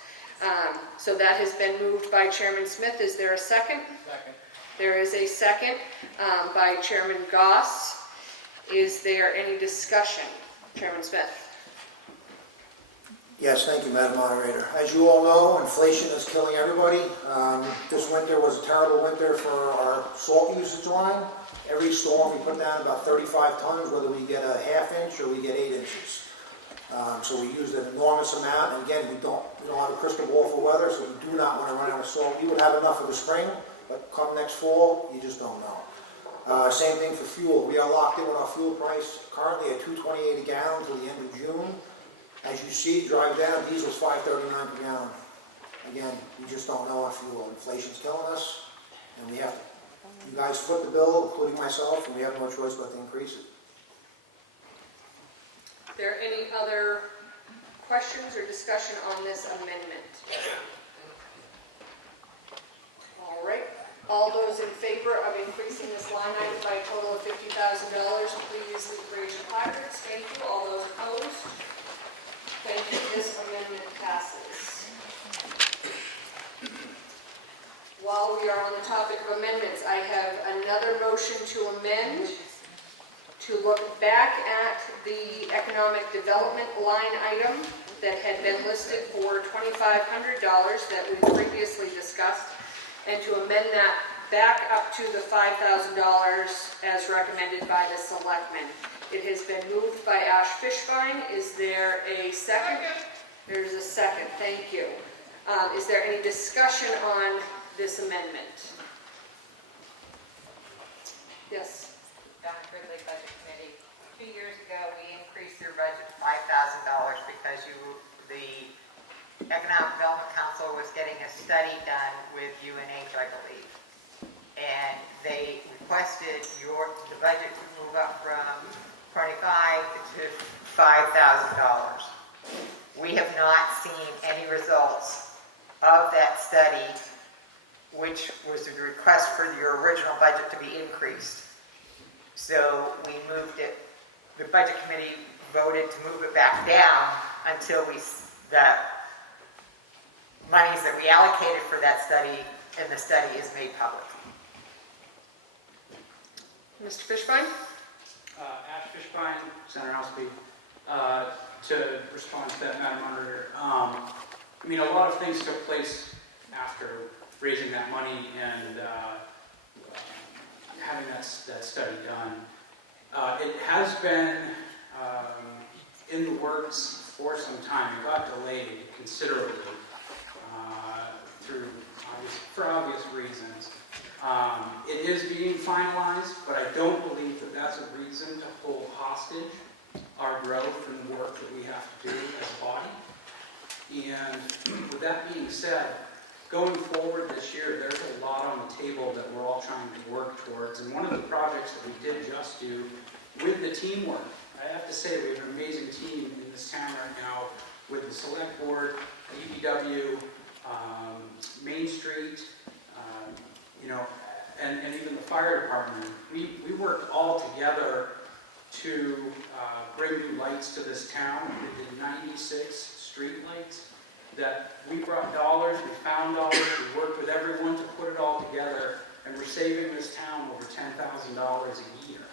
So that has been moved by Chairman Smith. Is there a second? Second. There is a second by Chairman Goss. Is there any discussion? Chairman Smith. Yes, thank you, Madam Moderator. As you all know, inflation is killing everybody. This winter was a terrible winter for our salt usage line. Every storm, we put down about 35 tons, whether we get a half inch or we get 8 inches. So we used an enormous amount, and again, we don't have a crystal ball for weather, so we do not want to run out of salt. We would have enough for the spring, but come next fall, you just don't know. Same thing for fuel. We are locked in with our fuel price currently at $2.28 a gallon till the end of June. As you see, drive down, diesel's $5.39 per gallon. Again, you just don't know our fuel. Inflation's killing us, and we have to, you guys foot the bill, including myself, and we have no choice but to increase it. Are there any other questions or discussion on this amendment? All right. All those in favor of increasing this line item by a total of $50,000, please raise your placards. Thank you. All those opposed? Thank you. This amendment passes. While we are on the topic of amendments, I have another motion to amend to look back at the economic development line item that had been listed for $2,500 that we previously discussed, and to amend that back up to the $5,000 as recommended by the Selectman. It has been moved by Ash Fishbein. Is there a second? There's a second. Thank you. Is there any discussion on this amendment? Yes. Donna Gridley, Budget Committee. 2 years ago, we increased your budget to $5,000 because the Economic Development Council was getting a study done with UNH, I believe. And they requested the budget to move up from $25,000 to $5,000. We have not seen any results of that study, which was the request for your original budget to be increased. So we moved it, the Budget Committee voted to move it back down until the monies that we allocated for that study and the study is made public. Mr. Fishbein? Ash Fishbein, Senator Ossipee. To respond to that, Madam Moderator, I mean, a lot of things took place after raising that money and having that study done. It has been in the works for some time. It got delayed considerably for obvious reasons. It is being finalized, but I don't believe that that's a reason to hold hostage our growth and the work that we have to do as a body. And with that being said, going forward this year, there's a lot on the table that we're all trying to work towards. And one of the projects that we did just do with the teamwork, I have to say we have an amazing team in this town right now with the Select Board, UPW, Main Street, and even the fire department. We worked all together to bring new lights to this town. We did 96 street lights that we brought dollars, we found dollars, we worked with everyone to put it all together, and we're saving this town over $10,000 a year.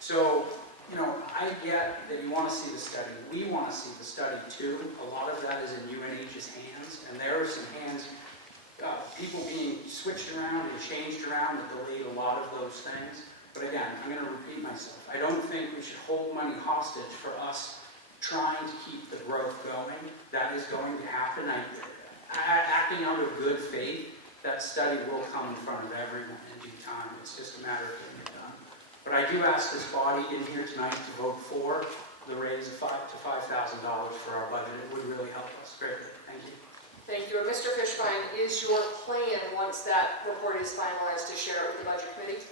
So, I get that you want to see the study. We want to see the study too. A lot of that is in UNH's hands, and there are some hands, people being switched around and changed around that delayed a lot of those things. But again, I'm going to repeat myself. I don't think we should hold money hostage for us trying to keep the growth going. That is going to happen. Acting out of good faith, that study will come in front of everyone in due time. It's just a matter of getting it done. But I do ask this body in here tonight to vote for the raise of $5,000 for our budget. It would really help us greatly. Thank you. Thank you. And Mr. Fishbein, is your plan, once that report is finalized, to share it with the Budget Committee?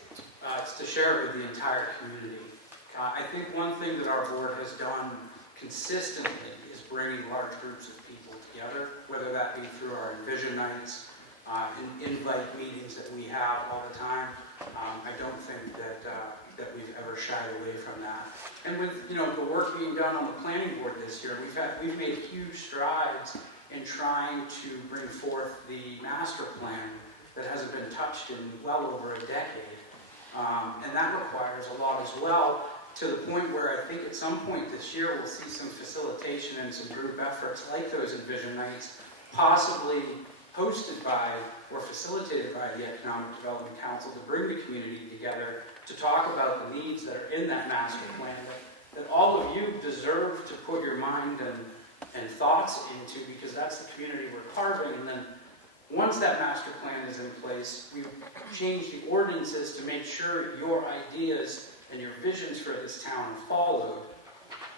It's to share it with the entire community. I think one thing that our board has done consistently is bringing large groups of people together, whether that be through our Envision Nights, invite meetings that we have all the time. I don't think that we've ever shied away from that. And with the work being done on the planning board this year, we've made huge strides in trying to bring forth the master plan that hasn't been touched in well over a decade. And that requires a lot as well, to the point where I think at some point this year we'll see some facilitation and some group efforts like those Envision Nights, possibly hosted by or facilitated by the Economic Development Council, to bring the community together to talk about the needs that are in that master plan that all of you deserve to put your mind and thoughts into, because that's the community we're carving. And then once that master plan is in place, we change the ordinances to make sure your ideas and your visions for this town are followed.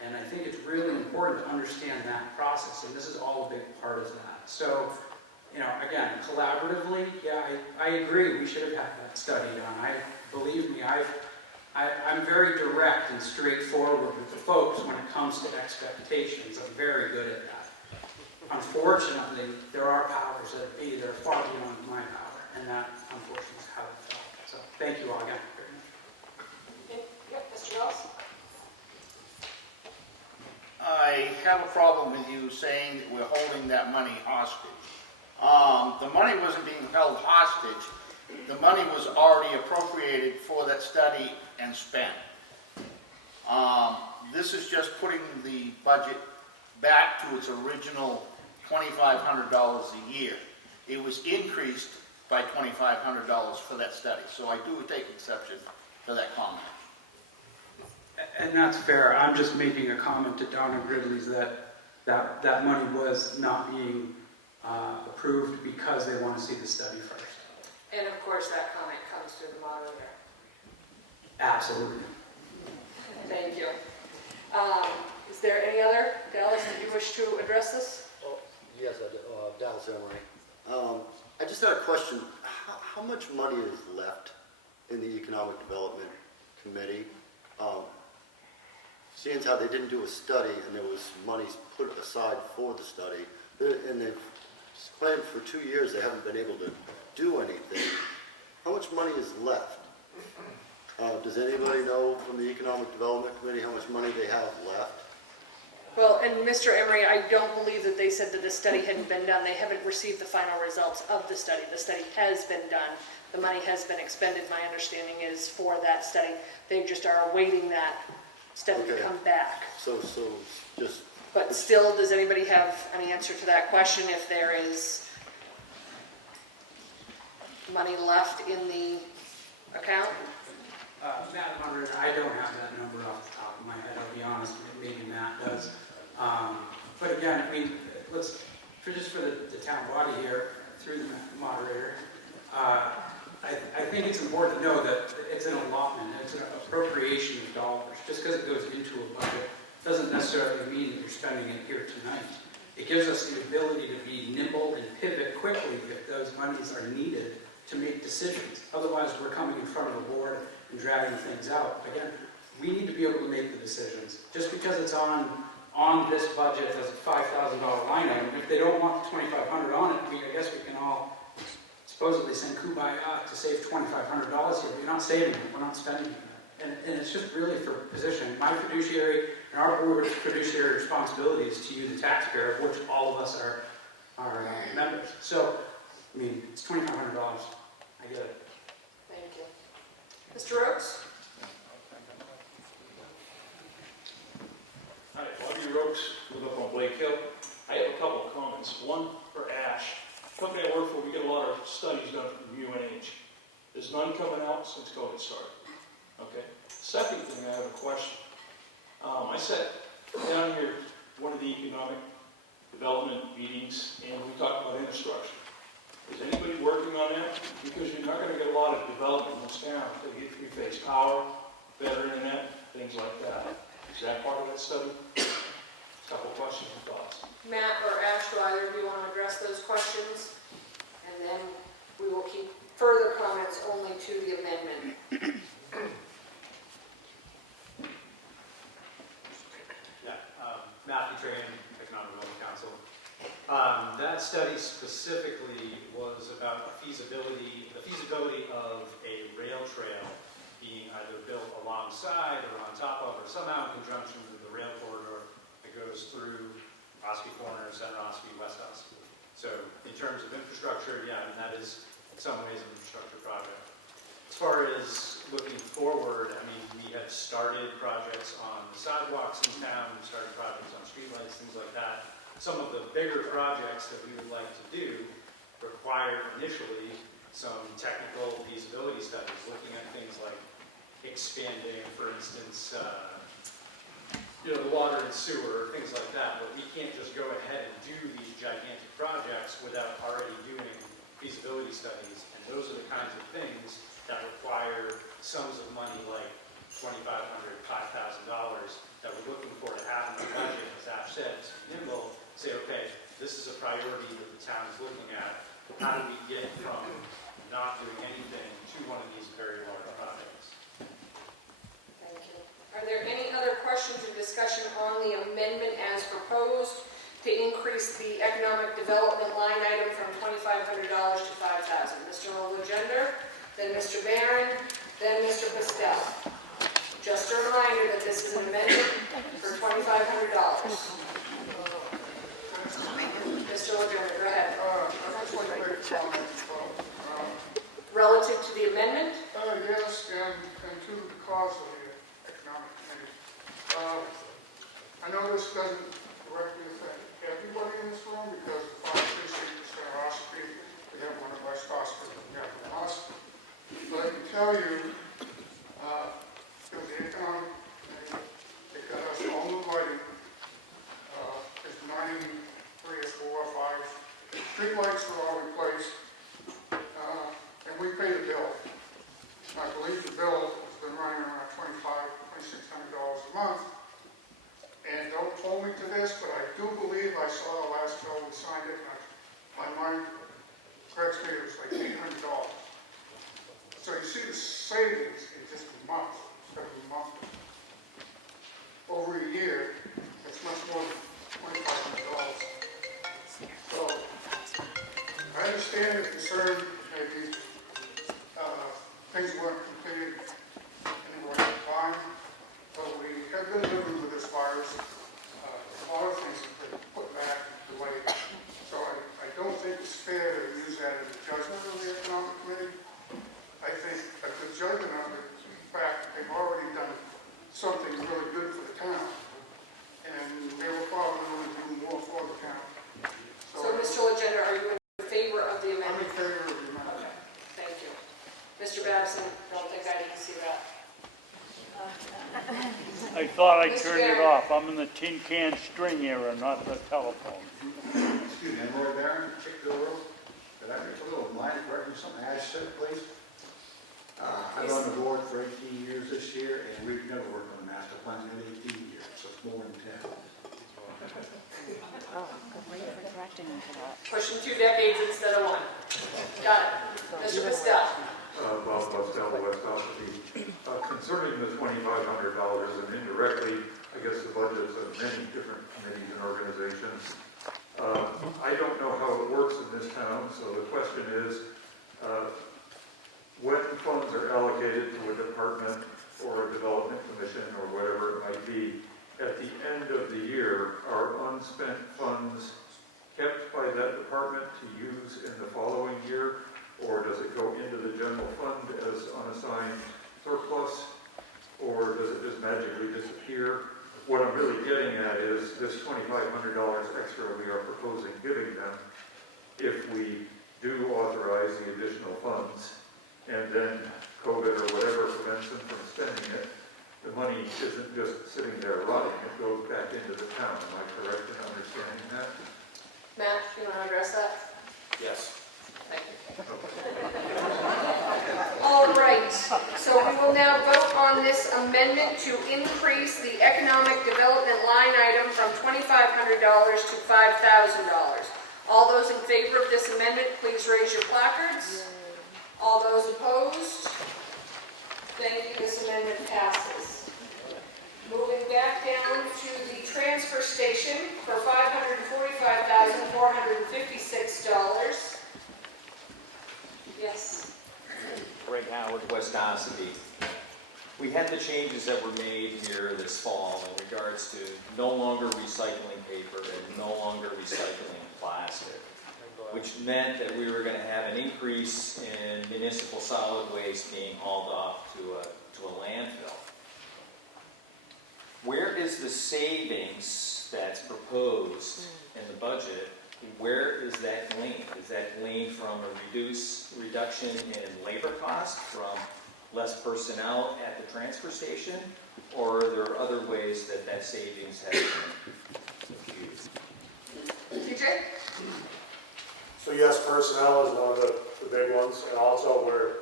And I think it's really important to understand that process, and this is all a big part of that. So, you know, again, collaboratively, yeah, I agree, we should have had that study done. Believe me, I'm very direct and straightforward with the folks when it comes to expectations. I'm very good at that. Unfortunately, there are powers that be that are far beyond my power, and that, unfortunately, is how it felt. So, thank you all again very much. Yep, Mr. Wallace? I have a problem with you saying that we're holding that money hostage. The money wasn't being held hostage. The money was already appropriated for that study and spent. This is just putting the budget back to its original $2,500 a year. It was increased by $2,500 for that study, so I do take exception to that comment. And that's fair. I'm just making a comment to Donna Gridley's that money was not being approved because they want to see the study first. And of course, that comment comes to the moderator. Absolutely. Thank you. Is there any other, Dallas, that you wish to address this? Oh, yes, I do. Dallas Emery. I just had a question. How much money is left in the Economic Development Committee? Seeing how they didn't do a study and there was money put aside for the study, and they've claimed for 2 years they haven't been able to do anything. How much money is left? Does anybody know from the Economic Development Committee how much money they have left? Well, and Mr. Emery, I don't believe that they said that the study hadn't been done. They haven't received the final results of the study. The study has been done. The money has been expended, my understanding is, for that study. They just are awaiting that study to come back. So just... But still, does anybody have an answer to that question, if there is money left in the account? Madam Moderator, I don't have that number off the top of my head, I'll be honest, maybe Matt does. But again, I mean, for the town body here, through the moderator, I think it's important to know that it's an allotment, it's an appropriation of dollars. Just because it goes into a budget doesn't necessarily mean that you're spending it here tonight. It gives us the ability to be nimble and pivot quickly if those monies are needed to make decisions. Otherwise, we're coming in front of the board and dragging things out. Again, we need to be able to make the decisions. Just because it's on this budget as a $5,000 line item, if they don't want the $2,500 on it, I guess we can all supposedly send kumbaya to save $2,500 here, but you're not saving it, we're not spending it. And it's just really for position. My fiduciary and our board's fiduciary responsibility is to you, the taxpayer, of which all of us are members. So, I mean, it's $2,500. I get it. Thank you. Mr. Rhodes? Hi, Bobby Rhodes, live up on Blake Hill. I have a couple of comments. One for Ash. The company I work for, we get a lot of studies done from UNH. There's none coming out since COVID started. Okay. Second thing, I have a question. I sat down here at one of the economic development meetings, and we talked about infrastructure. Is anybody working on that? Because you're not going to get a lot of development in this town until you get three-phase power, better internet, things like that. Is that part of that study? A couple of questions and thoughts. Matt or Ash, do either of you want to address those questions? And then we will keep further comments only to the amendment. Matthew Train, Economic Development Council. That study specifically was about the feasibility of a rail trail being either built alongside or on top of or somehow in conjunction with the rail corridor that goes through Ossipee Corner, center, center Ossipee, west Ossipee. So in terms of infrastructure, yeah, I mean, that is in some ways an infrastructure project. As far as looking forward, I mean, we have started projects on the sidewalks in town, we started projects on streetlights, things like that. Some of the bigger projects that we would like to do require initially some technical feasibility studies, looking at things like expanding, for instance, the water and sewer, things like that. But we can't just go ahead and do these gigantic projects without already doing feasibility studies. And those are the kinds of things that require sums of money like $2,500, $5,000 that we're looking for to have in the budget, as Ash said, to be nimble, say, okay, this is a priority that the town is looking at. How do we get from not doing anything to one of these very large projects? Thank you. Are there any other questions or discussion on the amendment as proposed to increase the economic development line item from $2,500 to $5,000? Mr. Legender, then Mr. Barron, then Mr. Pastel. Just a reminder that this is an amendment for $2,500. Mr. Legender, go ahead. I'd just like to make a comment. Relative to the amendment? Yes, and to the cause of the economic committee. I know this doesn't directly affect everybody in this room because the fire precinct is in Ossipee. We have one at West Ossipee, we have one in Ossipee. But I can tell you, the economic committee, they got us all new lighting. There's 93 or 4 or 5 street lights are all replaced. And we pay the bill. I believe the bill has been running around $2,600 a month. And don't hold me to this, but I do believe I saw the last bill we signed it, and my mind corrects me, it was like $800. So you see the savings in just a month, instead of a month. Over a year, it's much more than $2,500. So I understand the concern, maybe things weren't completed in the right time, but we have been living with this virus. A lot of things have been put back and delayed. So I don't think it's fair to use that as a judgment of the economic committee. I think a good judgment of it is the fact that they've already done something really good for the town. And they were probably going to do more for the town. So Mr. Legender, are you in favor of the I'm amendment? in favor of the amendment. Okay, thank you. Mr. Babson, don't think I didn't see that. I thought I Mr. turned it Barron. off. I'm in the tin can string era, not the telephone. Excuse me, I'm Roy Barron, Chickville Road. Could I make a little minor correction, something Ash said, please? I've been on the board for 18 years this year, and we've never worked on the master plan in 18 years, so it's more than 10. Oh, good way for correcting him for that. Pushing 2 decades instead of 1. Got it. Mr. Pastel. Bob Pastel, West Ossipee. Concerning the $2,500 and indirectly, I guess the budgets of many different committees and organizations, I don't know how it works in this town, so the question is, when funds are allocated to a department or a development commission or whatever it might be, at the end of the year, are unspent funds kept by that department to use in the following year? Or does it go into the general fund as unassigned surplus? Or does it just magically disappear? What I'm really getting at is this $2,500 extra we are proposing giving them, if we do authorize the additional funds, and then COVID or whatever prevents them from spending it, the money isn't just sitting there rotting, it goes back into the town. Am I correct in understanding that? Matt, you want to address that? Yes. Thank you. All right, so we will now vote on this amendment to increase the economic development line item from $2,500 to $5,000. All those in favor of this amendment, please raise your placards. All those opposed? Thank you, this amendment passes. Moving back down to the transfer station for $545,456. Yes. Greg Howard, West Ossipee. we had the changes that were made here this fall in regards to no longer recycling paper and no longer recycling plastic, which meant that we were going to have an increase in municipal solid waste being hauled off to a landfill. Where is the savings that's proposed in the budget? Where is that gleaned? Is that gleaned from a reduction in labor cost, from less personnel at the transfer station, or are there other ways that that savings has been used? TJ? So yes, personnel is one of the big ones, and also where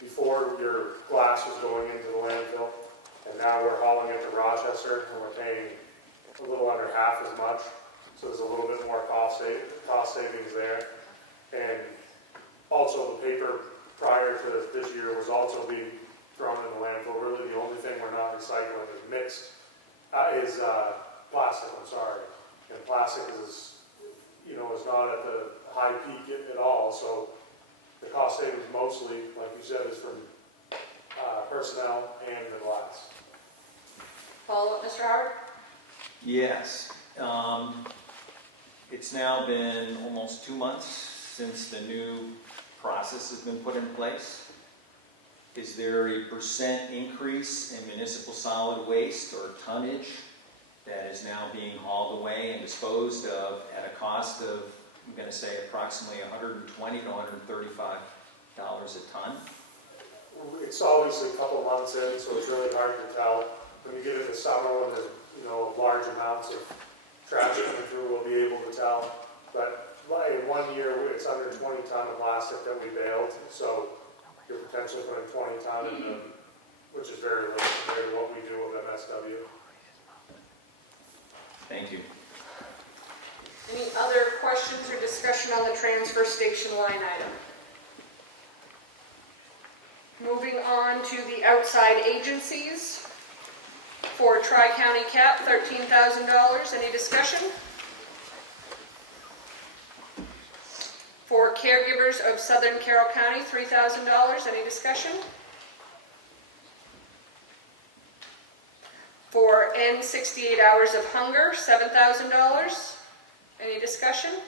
before your glass was going into the landfill, and now we're hauling it to Rochester, and we're paying a little under half as much, so there's a little bit more cost savings there. And also the paper prior to this year was also being thrown in the landfill. Really the only thing we're not recycling is mixed, is plastic, I'm sorry. And plastic is, is not at the high peak at all, so the cost savings mostly, like you said, is from personnel and the glass. Follow up, Mr. Howard? Yes. It's now been almost 2 months since the new process has been put in place. Is there a % increase in municipal solid waste or tonnage that is now being hauled away and disposed of at a cost of, I'm going to say, approximately $120 to $135 a ton? It's obviously a couple months in, so it's really hard to tell. When you get into summer, when there's large amounts of trash coming through, we'll be able to tell. But in 1 year, it's under 20 ton of plastic that we baled, so you're potentially putting 20 ton in them, which is very little compared to what we do with MSW. Thank you. Any other questions or discussion on the transfer station line item? Moving on to the outside agencies. For Tri-County Cap, $13,000. Any discussion? For Caregivers of Southern Carroll County, $3,000. Any discussion? For End 68 Hours of Hunger, $7,000. Any discussion?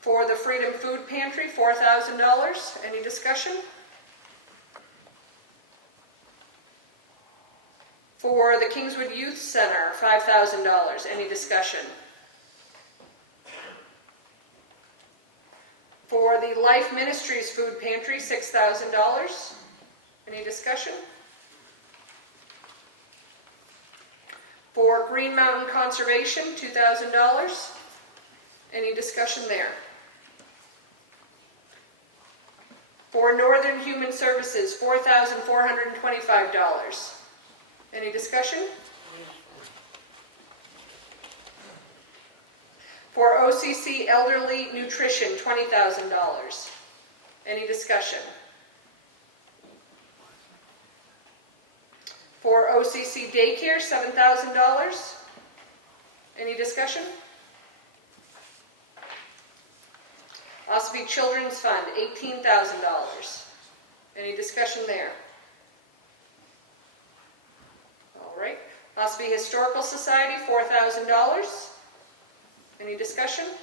For the Freedom Food Pantry, $4,000. Any discussion? For the Kingswood Youth Center, $5,000. Any discussion? For the Life Ministries Food Pantry, $6,000. Any discussion? For Green Mountain Conservation, $2,000. Any discussion there? For Northern Human Services, $4,425. Any discussion? For OCC Elderly Nutrition, $20,000. Any discussion? For OCC Daycare, $7,000. Any discussion? Ossipee Children's Fund, $18,000. Any discussion there? All right. Ossipee Historical Society, $4,000. Any discussion?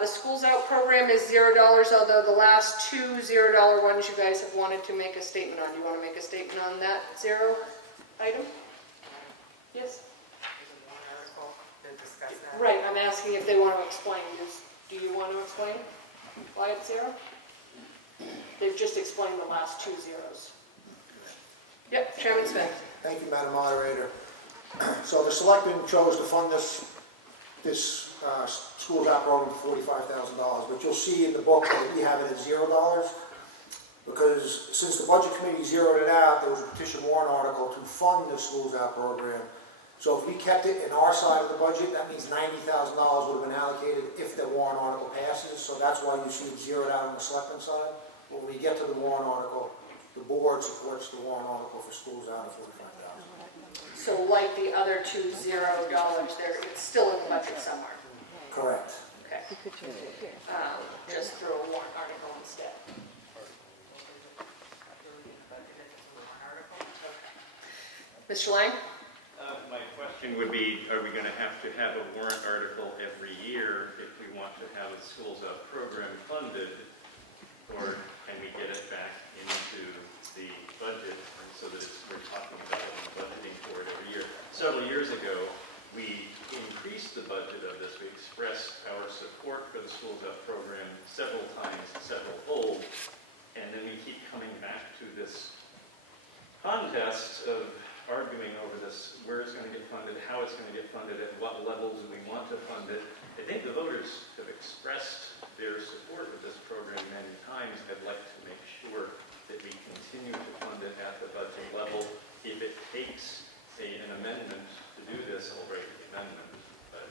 The Schools Out program is $0, although the last two $0 ones you guys have wanted to make a statement on. Do you want to make a statement on that $0 item? Yes? Right, I'm asking if they want to explain. Do you want to explain why it's $0? They've just explained the last two zeros. Yep, Chairman Smith. Thank you, Madam Moderator. So the Selectmen chose to fund this Schools Out program for $45,000, but you'll see in the book that we have it at $0, because since the Budget Committee zeroed it out, there was a petition warrant article to fund the Schools Out program. So if we kept it in our side of the budget, that means $90,000 would have been allocated if the warrant article passes, so that's why you see it zeroed out on the Selectmen side. But when we get to the warrant article, the board supports the warrant article for Schools Out at $45,000. So like the other two $0 there, it's still in the budget somewhere. Correct. Okay. just through a warrant article instead. Mr. Lang? My question would be, are we going to have a warrant article every year if we want to have a schools out program funded? Or can we get it back into the budget so that we're talking about it and budgeting for it every year? Several years ago, we increased the budget of this. We expressed our support for the schools out program several times, several-fold, and then we keep coming back to this contest of arguing over this, where it's going to get funded, how it's going to get funded, at what levels we want to fund it. I think the voters have expressed their support of this program many times. I'd like to make sure that we continue to fund it at the budget level. If it takes an amendment to do this, I'll write the amendment. But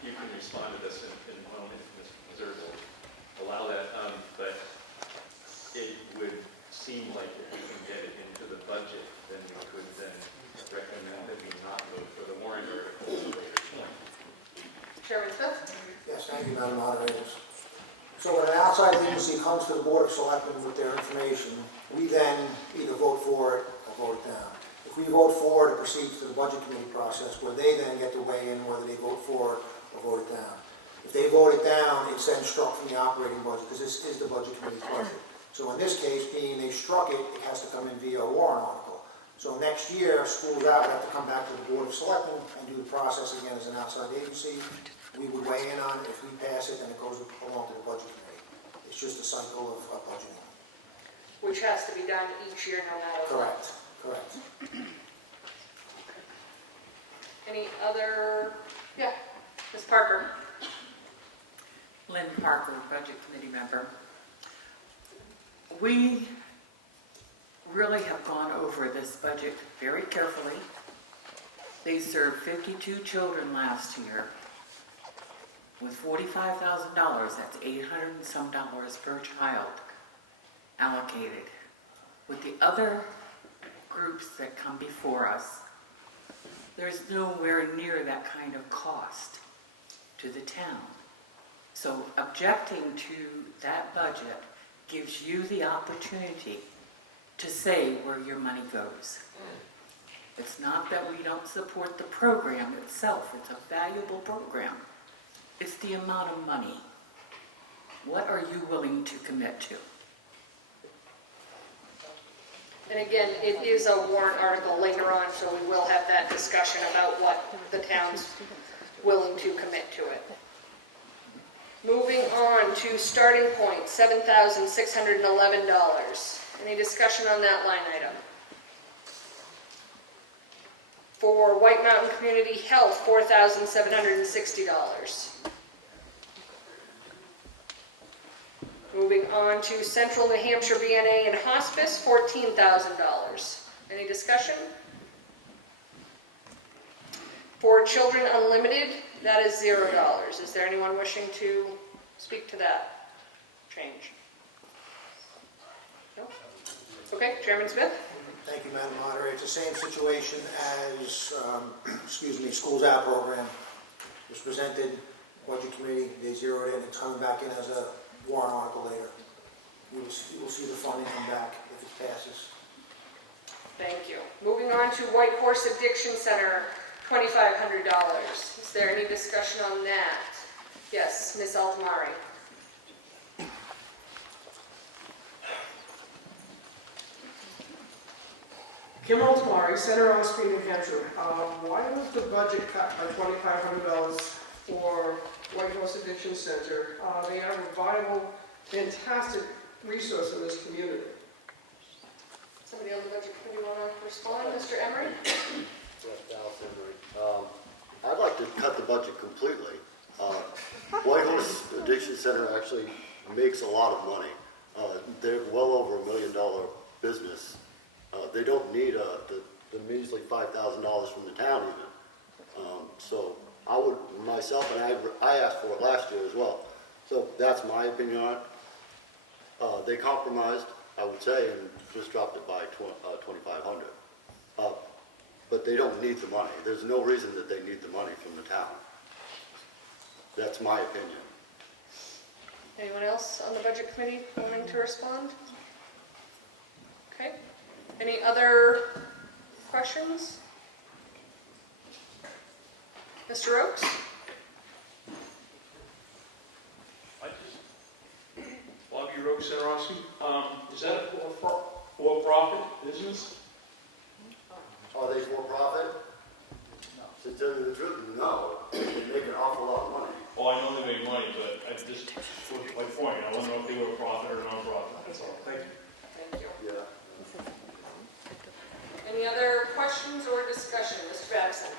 you can respond to this in a moment if Mr. Mazur will allow that. But it would seem like if we can get it into the budget, then we could then recommend that we not vote for the warrant article at a later point. Chairman Smith? Yes, thank you, Madam Moderator. So when an outside agency comes to the Board of Selectmen with their information, we then either vote for it or vote it down. If we vote for it, it proceeds to the Budget Committee process, where they then get to weigh in whether they vote for it or vote it down. If they vote it down, it's then struck from the operating budget, because this is the Budget Committee's budget. So in this case, being they struck it, it has to come in via a warrant article. So next year, schools out would have to come back to the Board of Selectmen and do the process again as an outside agency. We would weigh in on it. If we pass it, then it goes along to the Budget Committee. It's just a cycle of budgeting. Which has to be done each year no matter what. Correct. Any other? Yeah, Ms. Parker. Lynn Parker, Budget Committee member. We really have gone over this budget very carefully. They served 52 children last year with $45,000. That's $800 and some per child allocated. With the other groups that come before us, there's nowhere near that kind of cost to the town. So objecting to that budget gives you the opportunity to say where your money goes. It's not that we don't support the program itself. It's a valuable program. It's the amount of money. What are you willing to commit to? And again, it is a warrant article later on, so we will have that discussion about what the town's willing to commit to it. Moving on to starting point, $7,611. Any discussion on that line item? For White Mountain Community Health, $4,760. Moving on to Central New Hampshire VNA and Hospice, $14,000. Any discussion? For Children Unlimited, that is $0. Is there anyone wishing to speak to that change? No? Okay, Chairman Smith? Thank you, Madam Moderator. It's the same situation as, Schools Out program. It was presented, Budget Committee, they zeroed it, and it's coming back in as a warrant article later. You will see the funding come back if it passes. Thank you. Moving on to White Horse Addiction Center, $2,500. Is there any discussion on that? Yes, Ms. Altamari. Kim Altamari, Center Ossipee, New Hampshire. Why was the budget cut by $2,500 for White Horse Addiction Center? They are a vital, fantastic resource in this community. Somebody on the Budget Committee want to respond? Mr. Emery? I'd like to cut the budget completely. White Horse Addiction Center actually makes a lot of money. They're well over $1 million business. They don't need the measly $5,000 from the town even. So I would, myself, and I asked for it last year as well. So that's my opinion on it. They compromised, I would say, and just dropped it by $2,500. But they don't need the money. There's no reason that they need the money from the town. That's my opinion. Anyone else on the budget committee wanting to respond? Okay. Any other questions? Mr. Oakes? I just, Bobby Roach, Center Ossipee. Is that a for-profit business? Are they for profit? No. To tell you the truth, no. They make an awful lot of money. Oh, I know they make money, but I just, my point, I want to know if they were a profit or non-profit, that's all. Thank you. Thank you. Yeah. Any other questions or discussion? Mr. Babson?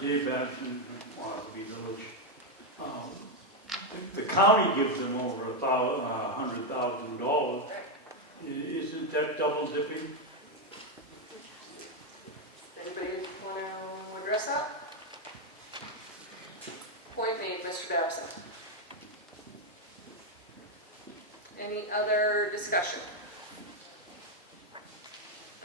Dave Babson, Ossipee Village. The county gives them over $100,000. Isn't that double dipping? Anybody want to address that? Point made, Mr. Babson. Any other discussion?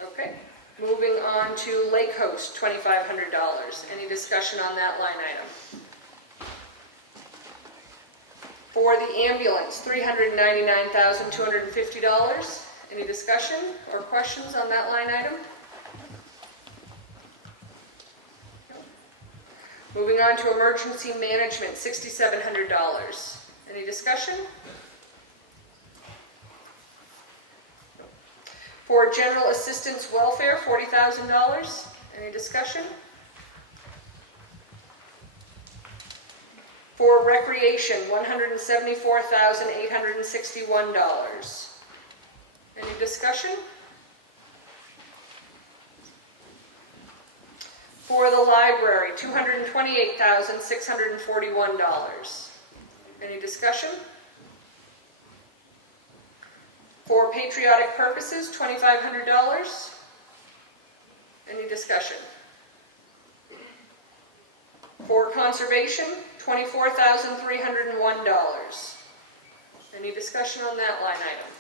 Okay, moving on to Lake Host, $2,500. Any discussion on that line item? For the ambulance, $399,250. Any discussion or questions on that line item? Moving on to emergency management, $6,700. Any discussion? For general assistance welfare, $40,000. Any discussion? For recreation, $174,861. Any discussion? For the library, $228,641. Any discussion? For patriotic purposes, $2,500. Any discussion? For conservation, $24,301. Any discussion on that line item?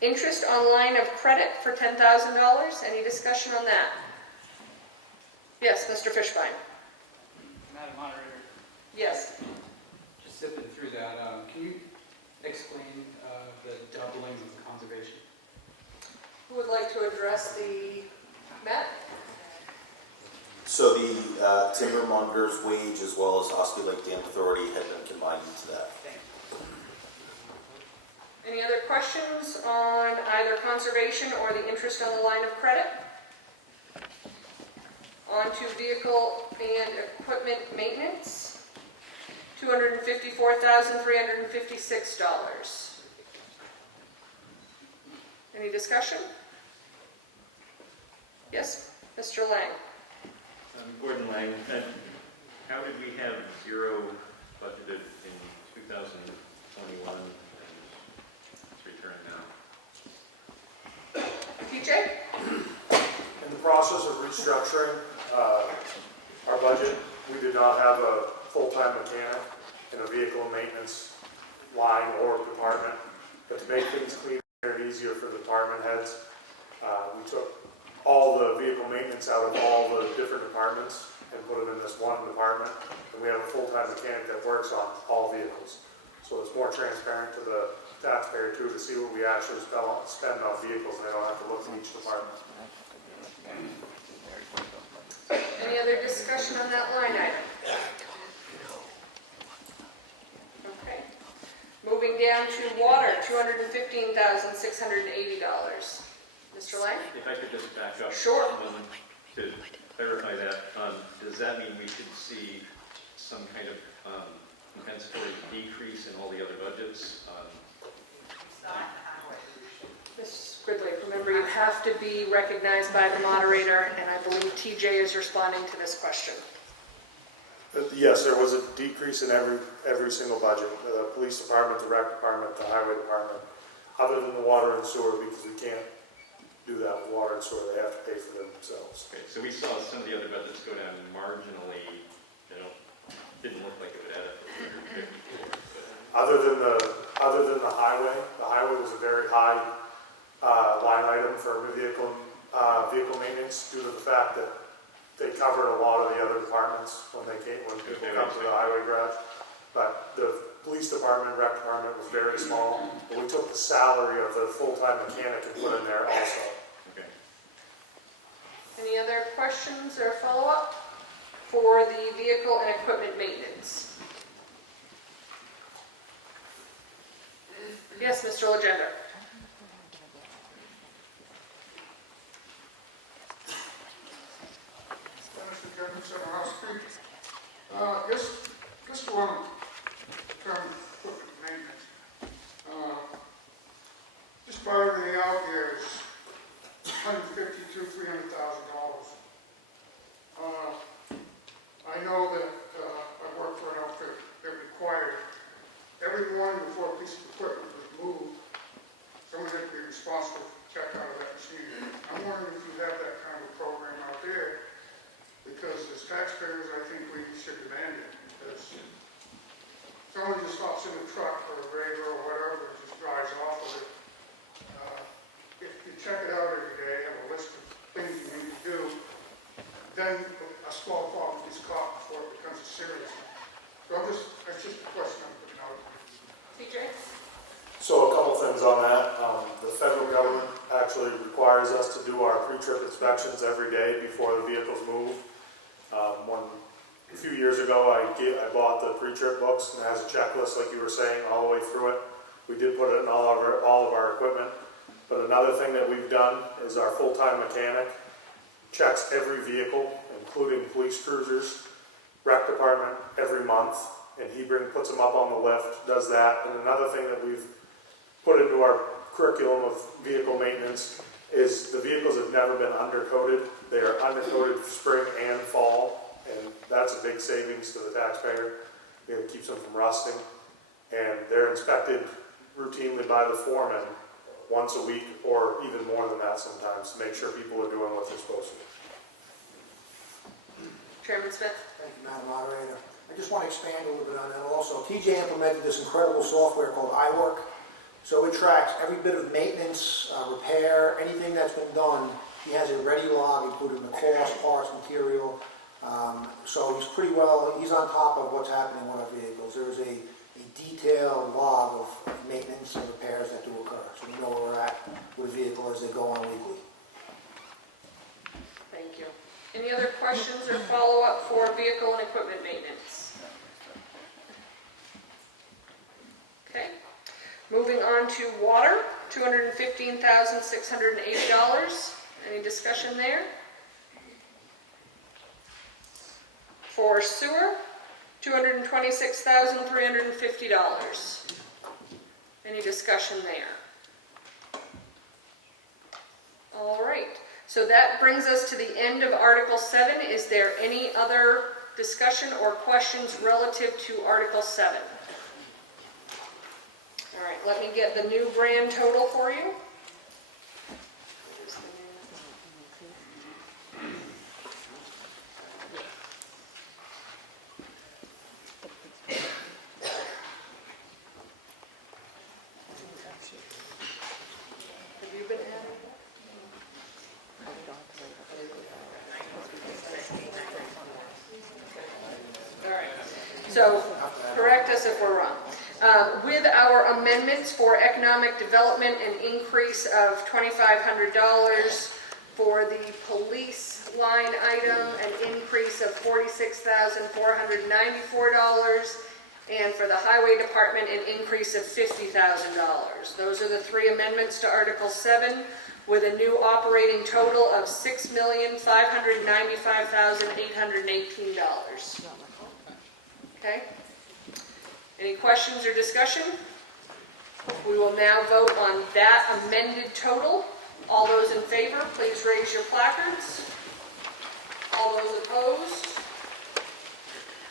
Interest on line of credit for $10,000. Any discussion on that? Yes, Mr. Fishbein. Madam Moderator, Yes. just zipping through that, can you explain the doubling of the conservation? Who would like to address the, Matt? So the timbermonger's wage as well as Ossipee Lake Dam Authority had been combined into that. Any other questions on either conservation or the interest on the line of credit? On to vehicle and equipment maintenance, $254,356. Any discussion? Yes, Mr. Lang. Gordon Lang, how did we have zero budgeted in 2021 and it's returned now? TJ? In the process of restructuring our budget, we did not have a full-time mechanic in a vehicle and maintenance line or department. But to make things cleaner and easier for the department heads, we took all the vehicle maintenance out of all the different departments and put them in this one department. And we have a full-time mechanic that works on all vehicles. So it's more transparent to the taxpayer too, to see what we actually spend on vehicles, and they don't have to look at each department. Any other discussion on that line item? Okay. Moving down to water, $215,680. Mr. Lang? If I could just back up. Sure. To clarify that, does that mean we should see some kind of compensatory decrease in all the other budgets? Ms. Gridley, remember you have to be recognized by the moderator, and I believe TJ is responding to this question. Yes, there was a decrease in every single budget. The police department, the rec department, the highway department, other than the water and sewer, because we can't do that with water and sewer. They have to pay for them themselves. Okay, so we saw some of the other budgets go down marginally, didn't look like it would add up to 254. Other than the highway was a very high line item for vehicle maintenance due to the fact that they covered a lot of the other departments when people come to the highway garage. But the police department, rec department was very small. But we took the salary of the full-time mechanic and put in there also. Okay. Any other questions or follow-up for the vehicle and equipment maintenance? Yes, Mr. Legender. Mr. Government, Ossipee. Just one term equipment maintenance. Just about everything out here is $150,000 to $300,000. I know that I work for an outfit that required every morning before a piece of equipment was moved, someone had to be responsible for the check out of that machine. I'm wondering if you have that kind of a program out there, because as taxpayers, I think we should demand it. Because someone just hops in a truck or a trailer or whatever and just drives off with it. If you check it out every day, have a list of things you need to do, then a small problem is caught before it becomes a serious one. So that's just a question I'm putting out. TJ? So a couple things on that. The federal government actually requires us to do our pre-trip inspections every day before the vehicles move. A few years ago, I bought the pre-trip books, and it has a checklist, like you were saying, all the way through it. We did put it in all of our equipment. But another thing that we've done is our full-time mechanic checks every vehicle, including police cruisers, rec department, every month, and he puts them up on the lift, does that. And another thing that we've put into our curriculum of vehicle maintenance is the vehicles have never been undercoated. They are undercoated spring and fall, and that's a big savings to the taxpayer. It keeps them from rusting. And they're inspected routinely by the foreman once a week, or even more than that sometimes, to make sure people are doing what they're supposed to. Chairman Smith? Thank you, Madam Moderator. I just want to expand a little bit on that also. TJ implemented this incredible software called iWork. So it tracks every bit of maintenance, repair, anything that's been done. He has a ready log, including the cost, parts, material. So he's pretty well, he's on top of what's happening with our vehicles. There's a detailed log of maintenance and repairs that do occur. So we know where we're at with the vehicle as they go on weekly. Thank you. Any other questions or follow-up for vehicle and equipment maintenance? Okay. Moving on to water, $215,680. Any discussion there? For sewer, $226,350. Any discussion there? All right. So that brings us to the end of Article 7. Is there any other discussion or questions relative to Article 7? All right, let me get the new grand total for you. Have you been adding? All right, so correct us if we're wrong. With our amendments for economic development, an increase of $2,500 for the police line item, an increase of $46,494, and for the highway department, an increase of $50,000. Those are the three amendments to Article 7, with a new operating total of $6,595,818. Okay? Any questions or discussion? We will now vote on that amended total. All those in favor, please raise your placards. All those opposed?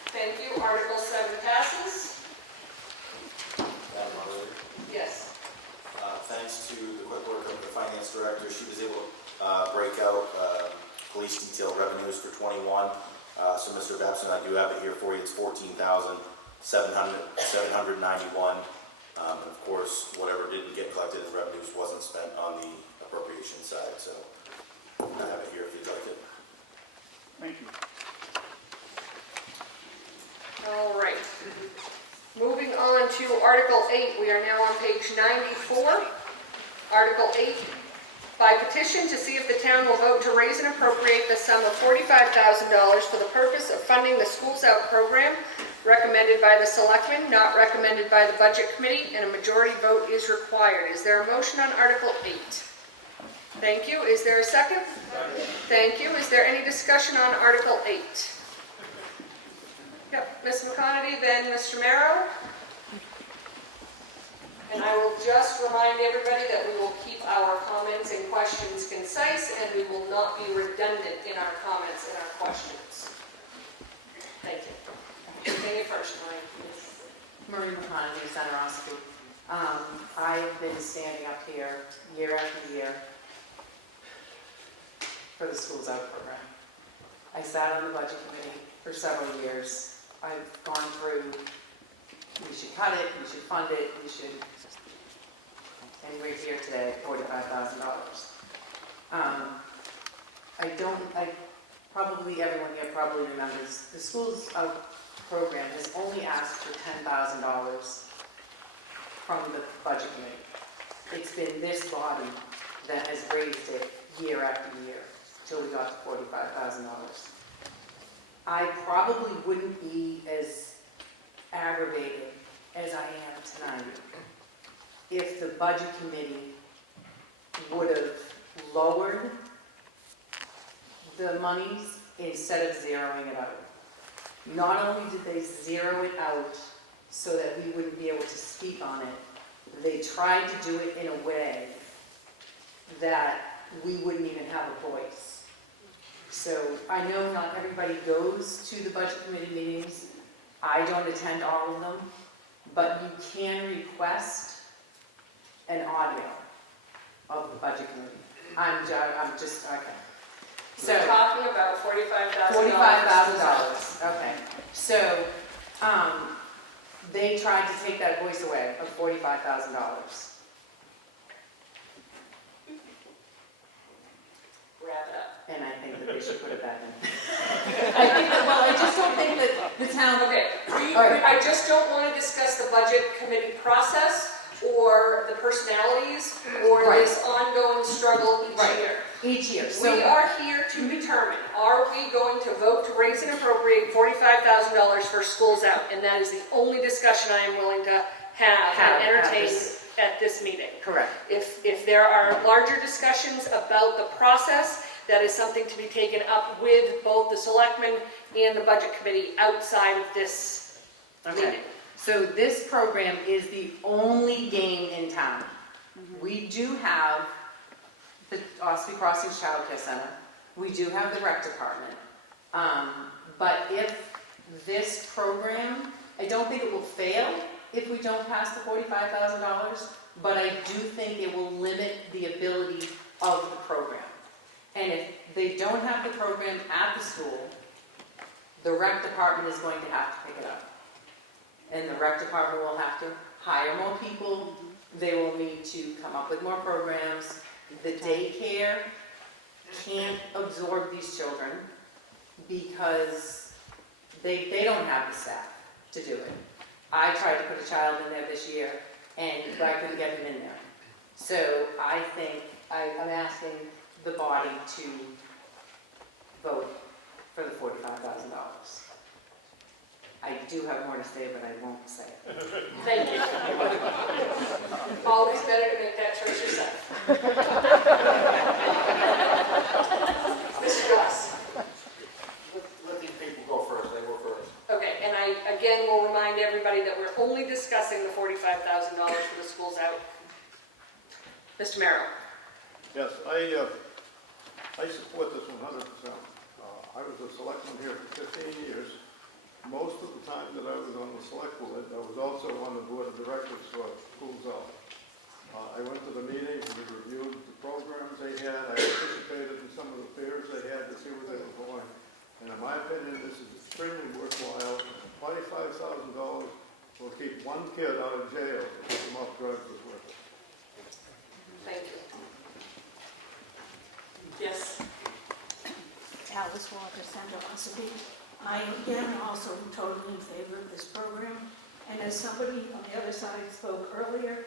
Thank you. Article 7 passes. Madam Moderator, Yes. thanks to the quick work of the finance director, she was able to break out police detail revenues for 21. So Mr. Babson, I do have it here for you. It's $14,791. And of course, whatever didn't get collected as revenues wasn't spent on the appropriation side. So I have it here if you'd like it. Thank you. on to Article 8. We are now on page 94. Article 8, by petition to see if the town will vote to raise and appropriate the sum of $45,000 for the purpose of funding the Schools Out program, recommended by the Selectmen, not recommended by the Budget Committee, and a majority vote is required. Is there a motion on Article 8? Thank you. Is there a second? Thank you. Is there any discussion on Article 8? Yep, Ms. McConaty, then Mr. Merrow. And I will just remind everybody that we will keep our comments and questions concise, and we will not be redundant in our comments and our questions. Thank you. Take it first, Maureen. Marie McConaughey, Center Ossipee. I've been standing up here year after year for the Schools Out program. I sat on the budget committee for several years. I've gone through, we should cut it, we should fund it, we should, and we're here today at $45,000. Probably everyone here probably remembers, the Schools Out program has only asked for $10,000 from the budget committee. It's been this body that has raised it year after year till we got to $45,000. I probably wouldn't be as aggravated as I am tonight if the budget committee would have lowered the monies instead of zeroing it out. Not only did they zero it out so that we wouldn't be able to speak on it, they tried to do it in a way that we wouldn't even have a voice. So I know not everybody goes to the budget committee meetings. I don't attend all of them, but you can request an audio of the budget committee. I'm just, okay. So we're talking about $45,000. $45,000, okay. So, they tried to take that voice away of $45,000. Wrap it up. And I think that they should put it back in. I think that, well, I just don't think that the town... Okay, All right. I just don't want to discuss the budget committee process or the personalities or Right. this ongoing struggle each Right. year. Each year. We are here to determine, are we going to vote to raise and appropriate $45,000 for Schools Out? And that is the only discussion I am willing to have and entertain at this meeting. Correct. If there are larger discussions about the process, that is something to be taken up with both the Selectmen and the Budget Committee outside of this meeting. So this program is the only game in town. We do have the Ossipee Crossings Child Care Center. We do have the rec department. But if this program, I don't think it will fail if we don't pass the $45,000, but I do think it will limit the ability of the program. And if they don't have the program at the school, the rec department is going to have to pick it up. And the rec department will have to hire more people. They will need to come up with more programs. The daycare can't absorb these children because they don't have the staff to do it. I tried to put a child in there this year and I couldn't get him in there. So I think I'm asking the body to vote for the $45,000. I do have more to say, but I won't say it. Thank you. Always better to make that choice yourself. Mr. Goss. Let these people go first, they go first. Okay, and I again will remind everybody that we're only discussing the $45,000 for the Schools Out. Mr. Merrill. Yes, I support this 100%. I was a selectman here for 15 years. Most of the time that I was on the select board, I was also on the board of directors for Schools Out. I went to the meetings, we reviewed the programs they had, I participated in some of the fairs they had to see where they were going. And in my opinion, this is extremely worthwhile. $45,000 will keep one kid out of jail to pick them off drugs is worth it. Thank you. Yes. Alice Walker, Center Ossipee. I again also am totally in favor of this program. And as somebody on the other side spoke earlier,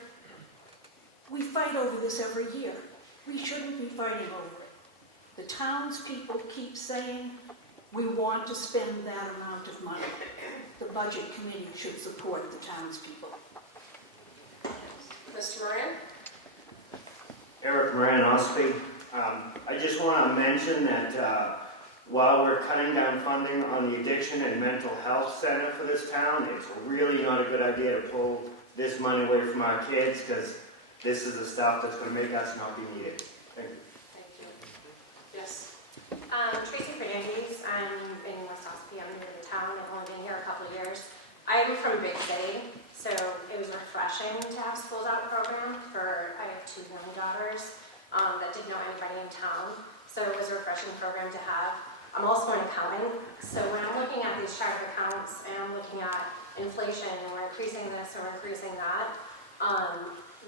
we fight over this every year. We shouldn't be fighting over it. The townspeople keep saying, we want to spend that amount of money. The budget committee should support the townspeople. Mr. Moran? Eric Moran, Ossipee. I just want to mention that while we're cutting down funding on the Addiction and Mental Health Center for this town, it's really not a good idea to pull this money away from our kids, because this is the stuff that's going to make us not be needed. Thank you. Thank you. Yes. Tracy Fernandez, I'm in West Ossipee. I'm new to the town. I've only been here a couple of years. I'm from a big city, so it was refreshing to have schools out program I have two young daughters that didn't know anybody in town, so it was a refreshing program to have. I'm also in accounting, so when I'm looking at these chart of accounts and I'm looking at inflation and we're increasing this or we're increasing that,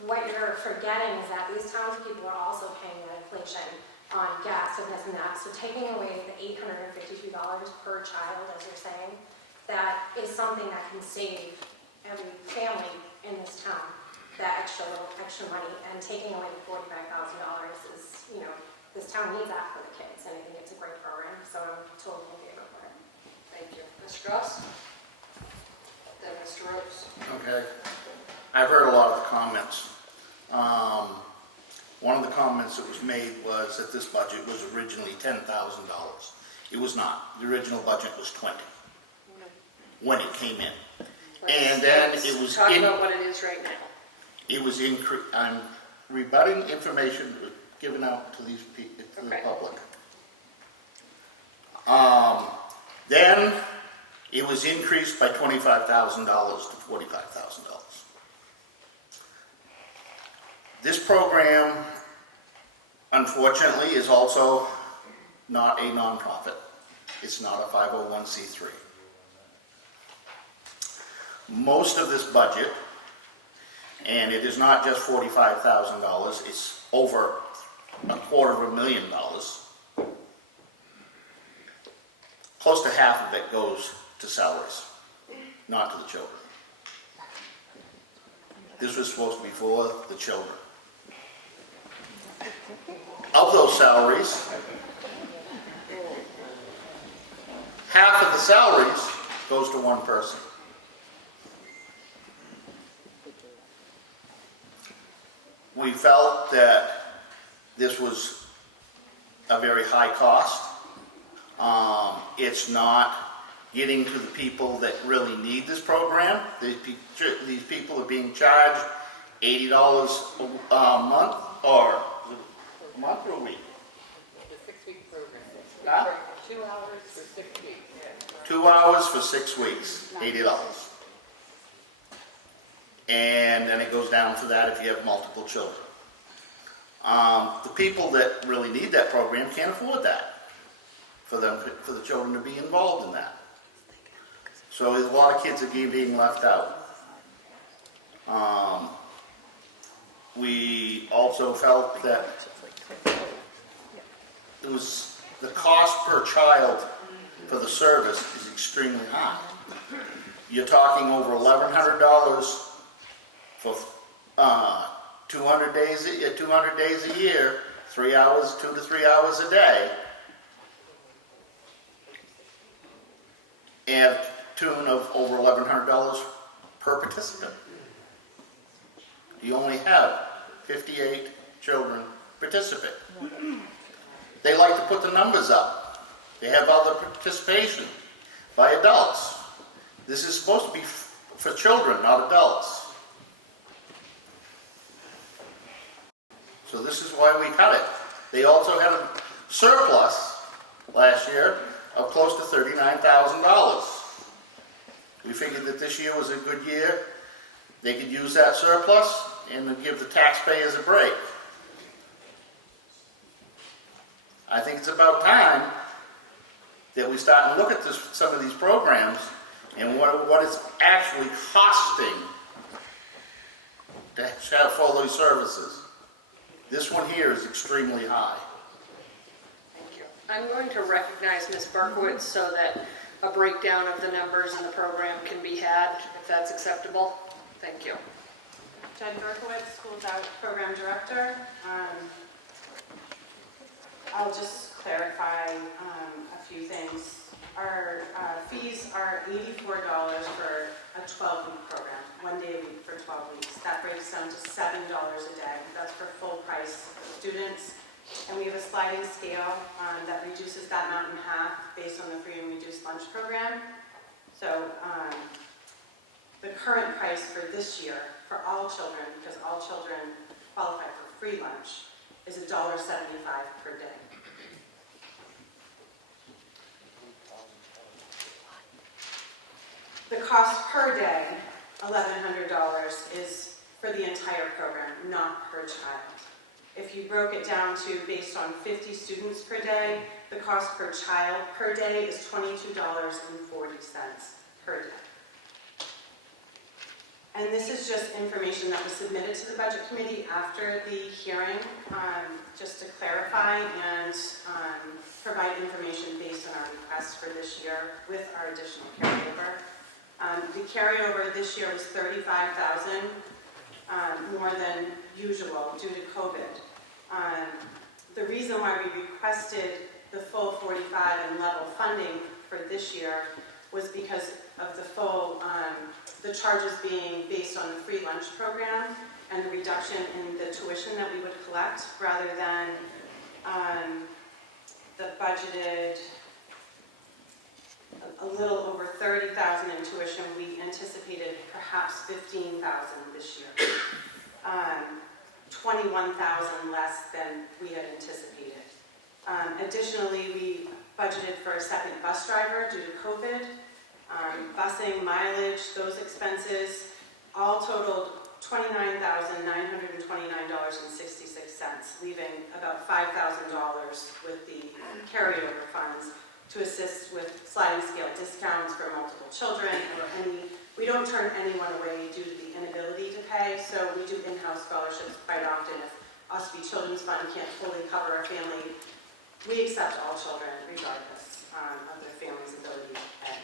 what you're forgetting is that these townspeople are also paying that inflation on gas and this and that. So taking away the $852 per child, as you're saying, that is something that can save every family in this town, that extra money, and taking away the $45,000 is, this town needs that for the kids, and I think it's a great program, so I'm totally in favor of it. Thank you. Mr. Goss? Then Mr. Rhodes. Okay. I've heard a lot of the comments. One of the comments that was made was that this budget was originally $10,000. It was not. The original budget was $20,000 when it came in. And then it was talk about what it is right now. It was I'm rebutting information that was given out to these people, to the public. Then it was increased by $25,000 to $45,000. This program, unfortunately, is also not a nonprofit. It's not a 501c3. Most of this budget, and it is not just $45,000, it's over $250,000. Close to half of it goes to salaries, not to the children. This was supposed to be for the children. Of those salaries, half of the salaries goes to one person. We felt that this was a very high cost. It's not getting to the people that really need this program. These people are being charged $80 a month, or a month or a week? The 6-week program. Huh? 2 hours for 6 weeks. 2 hours for 6 weeks, $80. And then it goes down to that if you have multiple children. The people that really need that program can't afford that, for the children to be involved in that. So there's a lot of kids that are being left out. We also felt that it was the cost per child for the service is extremely high. You're talking over $1,100 for 200 days a year, 3 hours, 2 to 3 hours a day, and a tune of over $1,100 per participant. You only have 58 children participate. They like to put the numbers up. They have other participation by adults. This is supposed to be for children, not adults. So this is why we cut it. They also had a surplus last year of close to $39,000. We figured that this year was a good year. They could use that surplus and give the taxpayers a break. I think it's about time that we start and look at some of these programs and what it's actually costing to have all these services. This one here is extremely high. Thank you. I'm going to recognize Ms. Berkowitz so that a breakdown of the numbers in the program can be had, if that's acceptable. Thank you. Jen Berkowitz, Schools Out Program Director. I'll just clarify a few things. Our fees are $84 for a 12-week program, 1 day a week for 12 weeks. That breaks down to $7 a day. That's for full price students. And we have a sliding scale that reduces that amount in half based on the free and reduced lunch program. So the current price for this year for all children, because all children qualify for free lunch, is $1.75 per day. The cost per day, $1,100, is for the entire program, not per child. If you broke it down to based on 50 students per day, the cost per child per day is $22.40 per day. And this is just information that was submitted to the Budget Committee after the hearing, just to clarify and provide information based on our request for this year with our additional carryover. The carryover this year was $35,000, more than usual due to COVID. The reason why we requested the full 45 and level funding for this year was because of the full, the charges being based on the free lunch program and the reduction in the tuition that we would collect rather than the budgeted a little over $30,000 in tuition. We anticipated perhaps $15,000 this year. 21,000 less than we had anticipated. Additionally, we budgeted for a second bus driver due to COVID. Busing, mileage, those expenses all totaled $29,929.66, leaving about $5,000 with the carryover funds to assist with sliding scale discounts for multiple children or we don't turn anyone away due to the inability to pay, so we do in-house scholarships quite often. If Ossipee Children's Fund can't fully cover a family, we accept all children regardless of their family's ability to pay.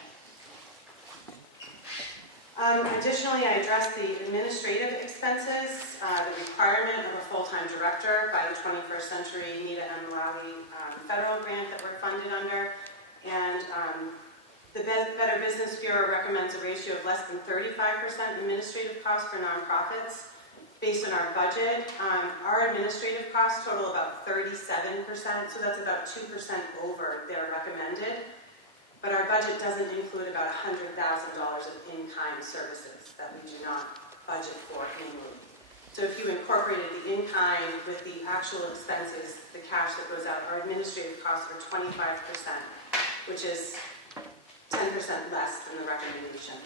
Additionally, I addressed the administrative expenses, the requirement of a full-time director by the 21st Century Nita M. Malawi federal grant that we're funded under, and the Better Business Bureau recommends a ratio of less than 35% administrative costs for nonprofits. Based on our budget, our administrative costs total about 37%, so that's about 2% over their recommended. But our budget doesn't include about $100,000 of in-kind services that we do not budget for annually. So if you incorporated the in-kind with the actual expenses, the cash that goes out, our administrative costs are 25%, which is 10% less than the recommendation.